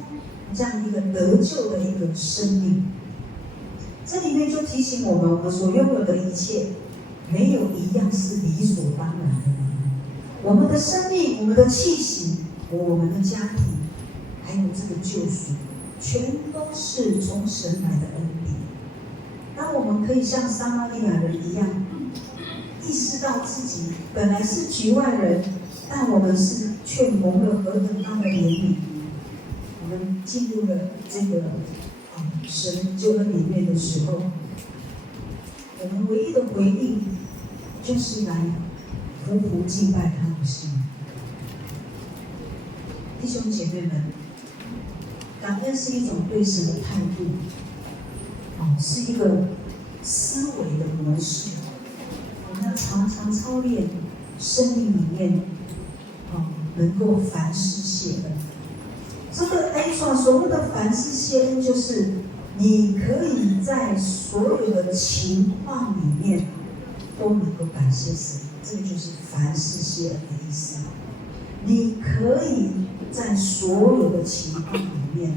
这样一个得救的一个生命。这里面就提醒我们所拥有的一切，没有一样是理所当然的。我们的生命、我们的气息、我们的家庭，还有这个救赎，全都是从神来的恩典。当我们可以像撒玛利亚人一样，意识到自己本来是局外人，但我们却蒙了何等大的怜悯。我们进入了这个神救恩里面的时候，我们唯一的回应就是来匍匐敬拜他，不是吗？弟兄姐妹们，感恩是一种对神的态度，是一个思维的模式。我们要常常操练生命里面，能够凡事谢恩。这个所谓的凡事谢恩，就是你可以在所有的情况里面都能够感谢神，这个就是凡事谢恩的意思。你可以在所有的情况里面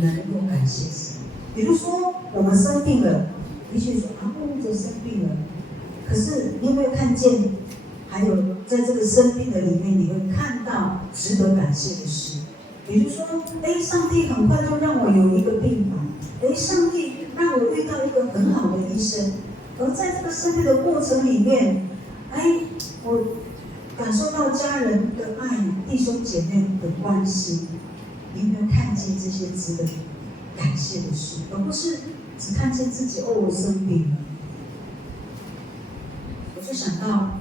能够感谢神。比如说我们生病了，也许说我这生病了，可是你有没有看见，还有在这个生病的里面，你会看到值得感谢的事。比如说，上帝很快就让我有一个病房，上帝让我遇到一个很好的医生，而在这个生病的过程里面，我感受到家人的爱，弟兄姐妹的关系。你有没有看见这些值得感谢的事，而不是只看见自己我生病了？我就想到，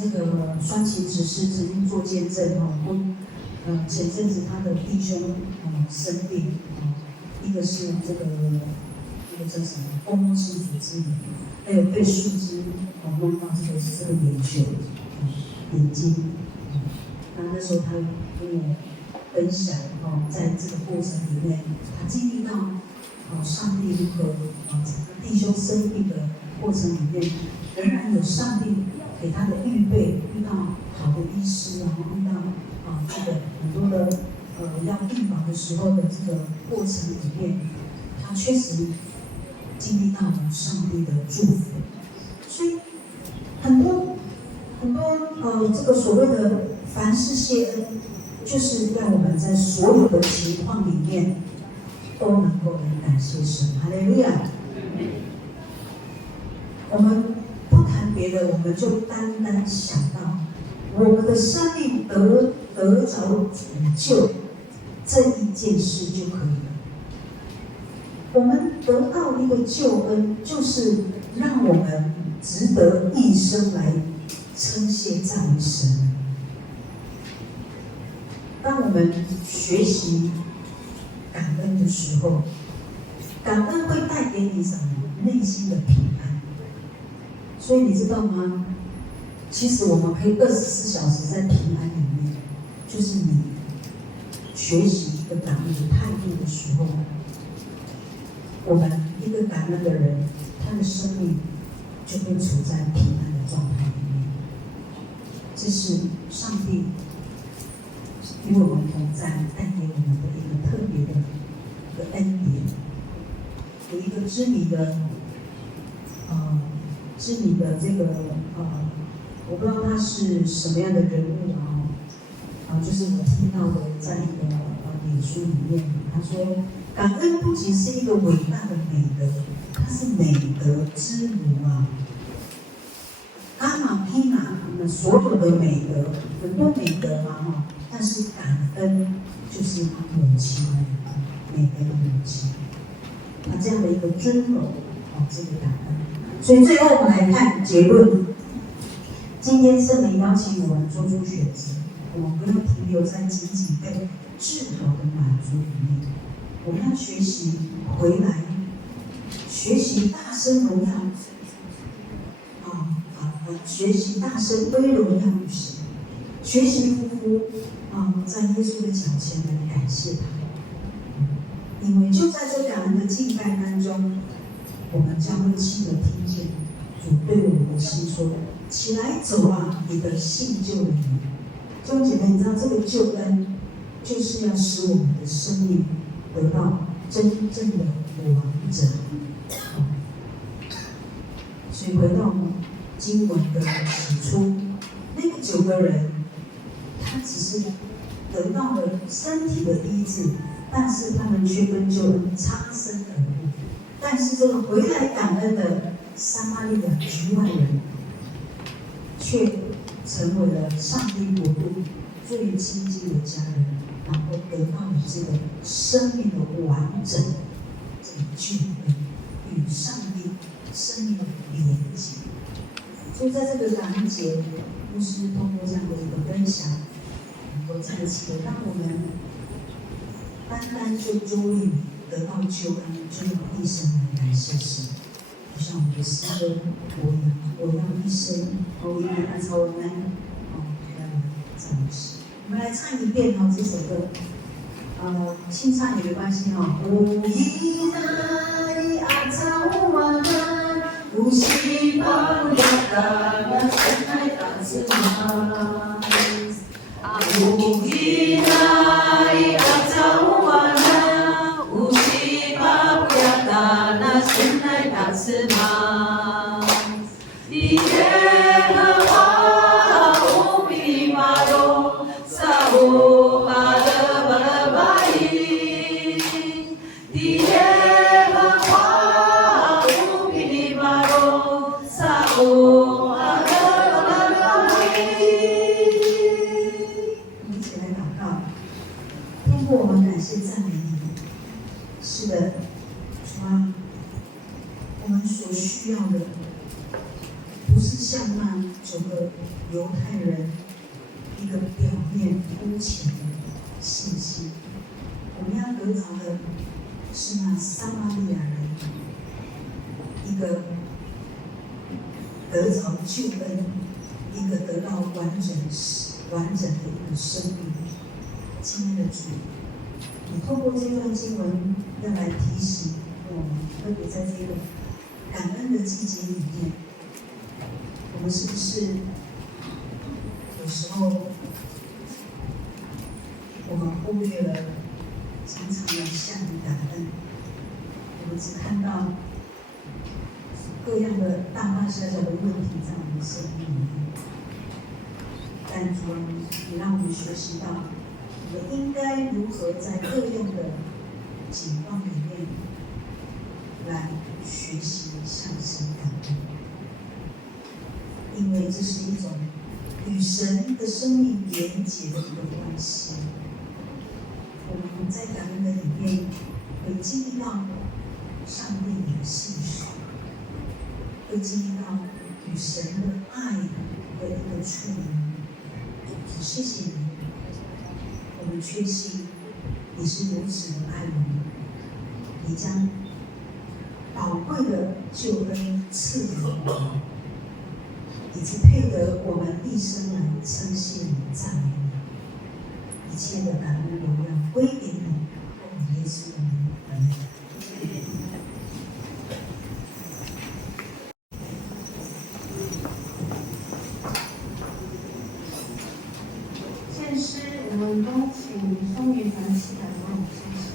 这个双旗执事曾经做见证前阵子他的弟兄生病，一个是这个叫什么风湿组织炎，还有被树枝弄到这个眼球眼睛。那时候他跟我分享在这个过程里面，他经历到上帝如何弟兄生病的过程里面，仍然有上帝给他的预备，遇到好的医师，然后遇到这个很多的要预防的时候的这个过程里面，他确实经历到了上帝的祝福。所以很多这个所谓的凡事谢恩，就是让我们在所有的情况里面都能够来感谢神。哈利路亚！我们不谈别的，我们就单单想到我们的生命得着拯救这一件事就可以了。我们得到一个救恩，就是让我们值得一生来称谢赞美神。当我们学习感恩的时候，感恩会带给你什么？内心的平安。所以你知道吗？其实我们可以24小时在平安里面，就是你学习一个感恩的态度的时候，我们一个感恩的人，他的生命就会处在平安的状态里面。这是上帝与我们同在，带给我们的一个特别的一个恩典。有一个知名的这个我不知道他是什么样的人物就是我听到的，在一个脸书里面，他说，感恩不仅是一个伟大的美德，它是美德之母啊。阿玛披玛，所有的美德，很多美德嘛但是感恩就是母亲，美德的母亲，这样的一个尊荣这个感恩。所以最后我们来看结论。今天圣灵邀请我们做出选择，我们不要停留在仅仅被治好的满足里面，我们要学习回来，学习大声荣耀，学习大声归荣耀于神，学习夫妇在耶稣的脚前来感谢他，因为就在这感恩的敬拜当中，我们将会亲耳听见主对我们的心说：“起来走啊，你的信救了你。”弟兄姐妹，你知道这个救恩就是要使我们的生命得到真正的完整。所以回到经文的起初，那个9个人，他只是得到了身体的医治，但是他们却跟救恩擦身而过。但是这个回来感恩的撒玛利亚局外人，却成为了上帝国度最亲近的家人，然后得到了这个生命的完整，这个救恩与上帝生命的连接。所以在这个感恩节，牧师通过这样的一个分享，能够在一起，让我们单单就周历得到救恩，就用一生来感谢神。就像我们的诗歌，我要一生，我要按照我们赞美神。我们来唱一遍这首歌，清唱也没关系我依赖阿操瓦南，无锡巴布亚达那山海大自然。我依赖阿操瓦南，无锡巴布亚达那山海大自然。耶和华无比巴罗萨乌巴勒巴勒巴伊，耶和华无比巴罗萨乌巴勒巴勒巴伊。我们一起来祷告，天父，我们感谢赞美你。是的，主啊，我们所需要的不是像那9个犹太人一个表面肤浅的信息，我们要得着的是那撒玛利亚人一个得着救恩，一个得到完整的一个生命。亲爱的主，你透过这段经文要来提醒我们，特别在这个感恩的季节里面，我们是不是有时候我们忽略了常常的向你感恩，我们只看到各样的大大小小的问题在我们的生命里面。但主啊，你让我们学习到，我们应该如何在各样的情况里面来学习向神感恩。因为这是一种与神的生命连结的一个关系。我们在感恩的里面会经历到上帝你的信实，会经历到与神的爱的一个触摸。谢谢你，我们确信你是如此的爱我们，你将宝贵的救恩赐给我们，以及配得我们一生来称谢你、赞美你。一切的感恩荣耀归给你，奉耶稣的名，阿门。现诗我们恭请松云团系来帮我们献诗。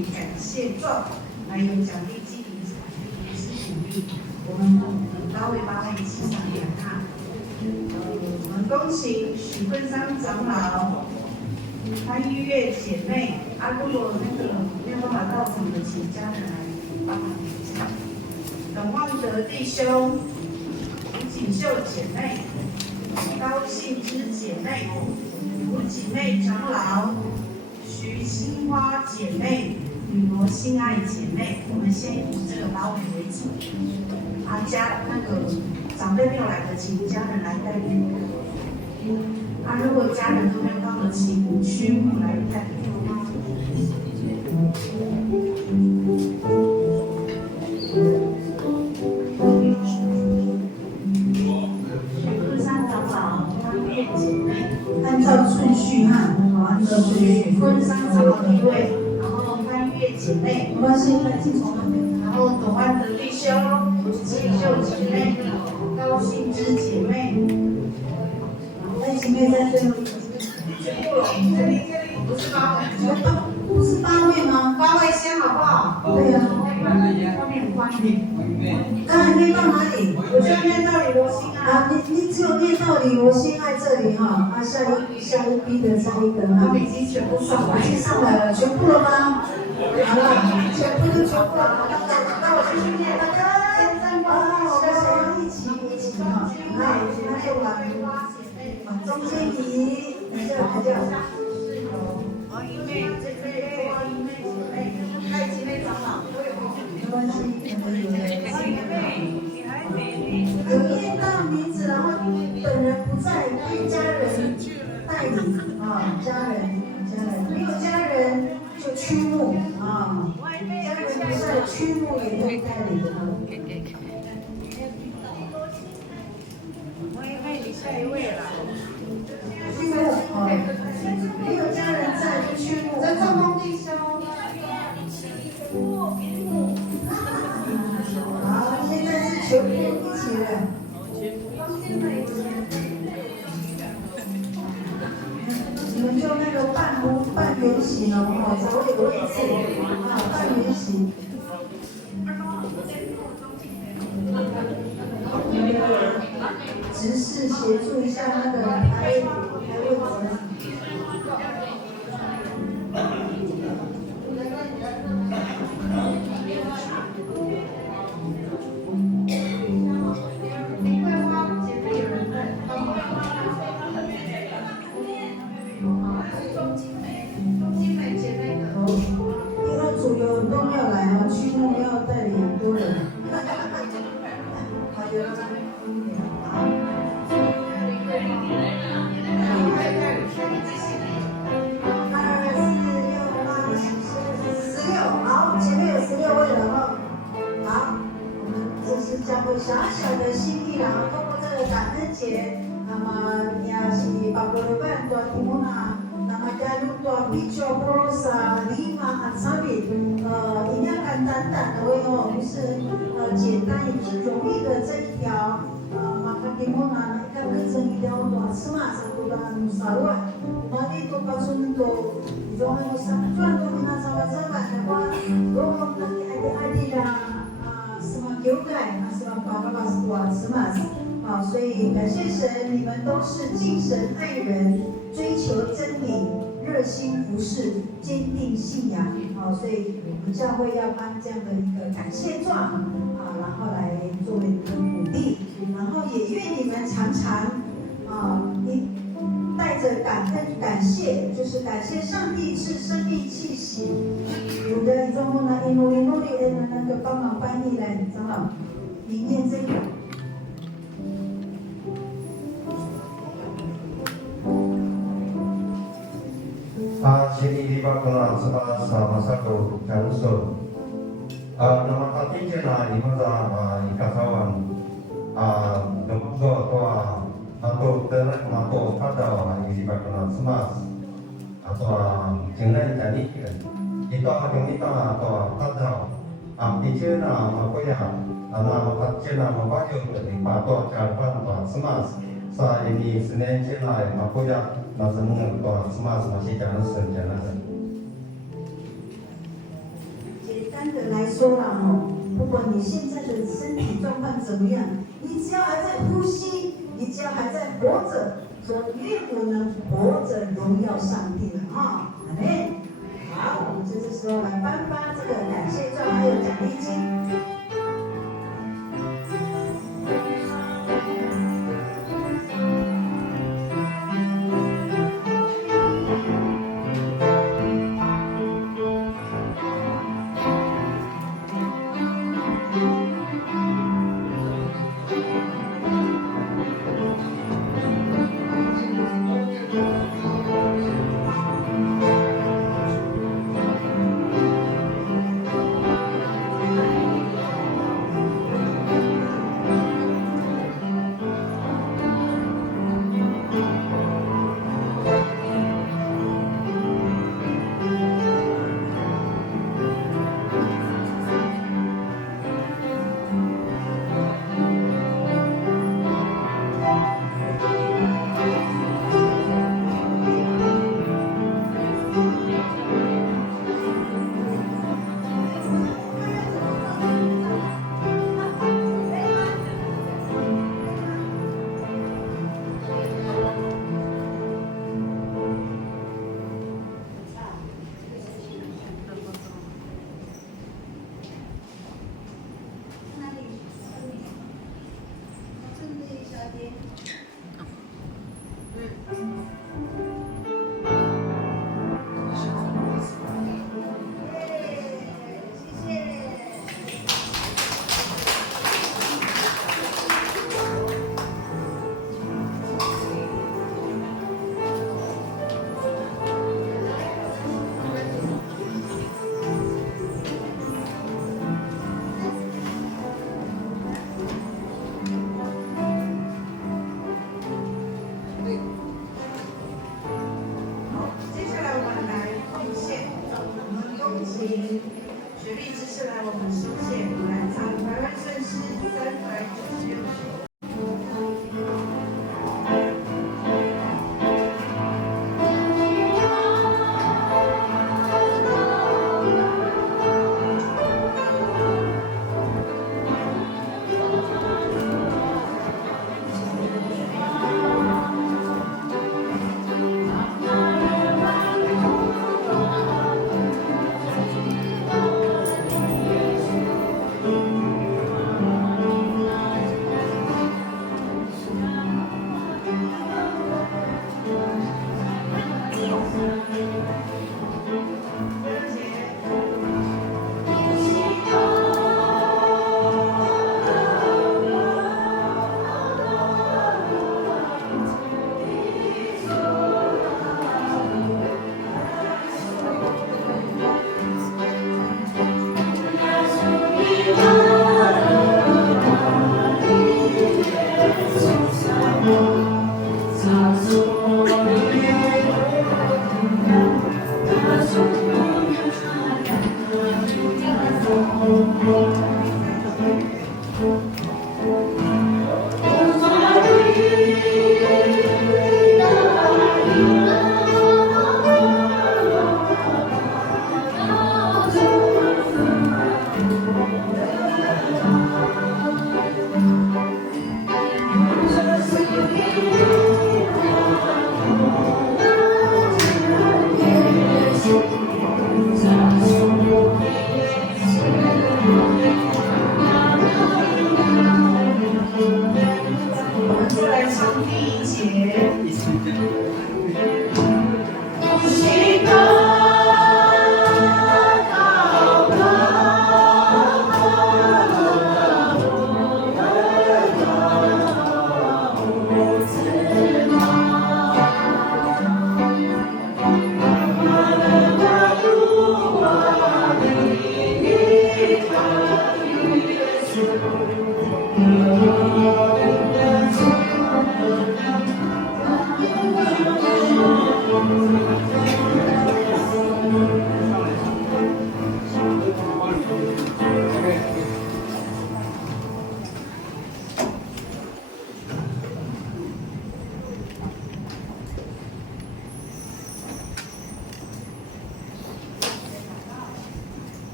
以感谢状，还有奖励金银财物是鼓励我们很高位8位一起上联哈。我们恭请许坤山长老、潘玉月姐妹，如果没有办法到场的，请家人来帮忙一下。董望德弟兄、吴锦秀姐妹、高信之姐妹、吴锦妹长老、徐新花姐妹、女罗心爱姐妹，我们先以这个8位为主。长辈没有来的，请家人来代表。如果家人都没有到的，请区牧来代表。按照顺序哈，按照顺序。昆山长老第一位，然后潘月姐妹，没关系，那进从旁边。然后董安德弟兄、锦绣姐妹、高信之姐妹。那姐妹在最后。这里不是8位，不是8位吗？8位先好不好？对呀。后面很欢迎。刚才念到哪里？我就念到李罗心爱。你只有念到李罗心爱这里哈，下一批的下一个哈。他们已经全部上来。已经上来了，全部了吗？好了，全部就全部了。那我继续念，大家先站好，我们一起哈。还有中间移，等一下。王一妹姐妹，王一妹姐妹，太姐妹长老都有。没关系，有念到名字，然后本人不在，可以家人代理啊，家人，没有家人就区牧啊，家人不在，区牧也可以代理的。王一妹，你下一位了。区牧啊，没有家人在就区牧。在做梦弟兄。好，现在是全部一起了。你们就那个半圆形哦，找个位置啊，半圆形。执事协助一下那个排位置。小小的心意，然后通过这个感恩节，那么也是把我们办多题目呢，那么加入多比较多少礼貌和差别，一样简单的为哦，不是简单也不是容易的这一条，maka题目呢，一个课程一条多semua satu dan saluran, nanti itu pas untuk jangan kesatuan dengan sahabat-sahabat, bahwa roh nanti adik-adik dah semakin semakin kuat semangat 好，所以感谢神，你们都是敬神爱人，追求真理，热心服侍，坚定信仰。好，所以我们教会要颁这样的一个感谢状，啊，然后来作为你的鼓励，然后也愿你们常常带着感恩感谢，就是感谢上帝是生命气息。有的你中呢，努力的那个帮忙翻译来，长老，你念这个。sini dibakala sama satu caruso. Nama kati cina imasa ikasawan. Demuso toa atau ternak atau pada dibakala semas atau jenai tadi itu yang kita atau pada di cina makoya nama kati cina makoya dari pato carpan atau semas. Sa ini Senin cina makoya nasa nung atau semas masih jangan senjana. 单的来说啦，不管你现在的身体状况怎么样，你只要还在呼吸，你只要还在活着，所愿我能活着荣耀上帝了哈。阿门。好，我们这时候来颁发这个感谢状还有奖励金。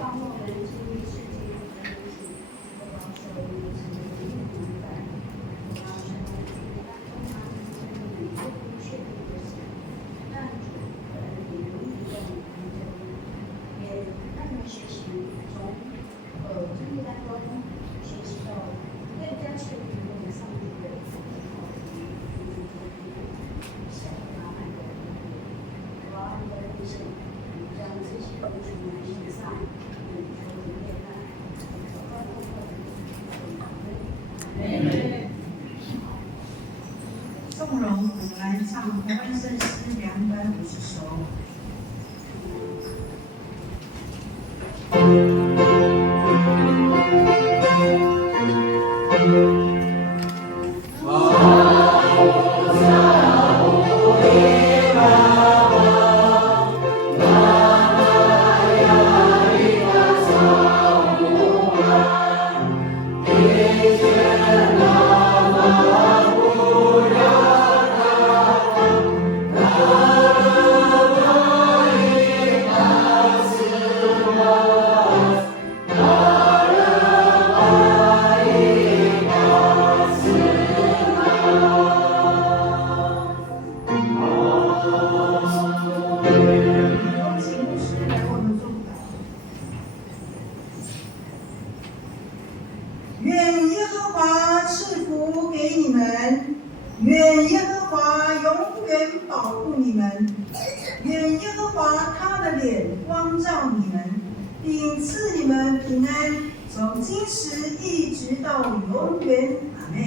让我们经历世界的东西，我要受你是你的同在，我要成为你当中他们生命里最不确定的事，让主的恩典永远在我们中间，也让我们学习从经历当中学习到更加确定我们上帝的小麻烦的恩典，我要按照这些。将这些东西来献上，求主悦纳，祷告奉颂荣，我们来唱台湾圣诗250首。愿耶和华赐福给你们，愿耶和华永远保护你们，愿耶和华他的脸光照你们，并赐你们平安，从今时一直到永远。阿们。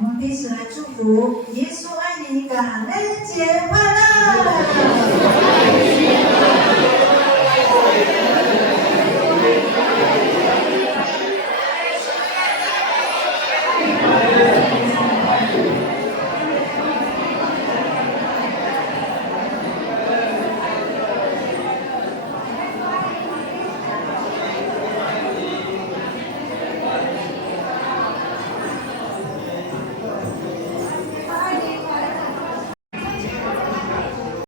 我们彼此来祝福，耶稣爱你，感恩节快乐。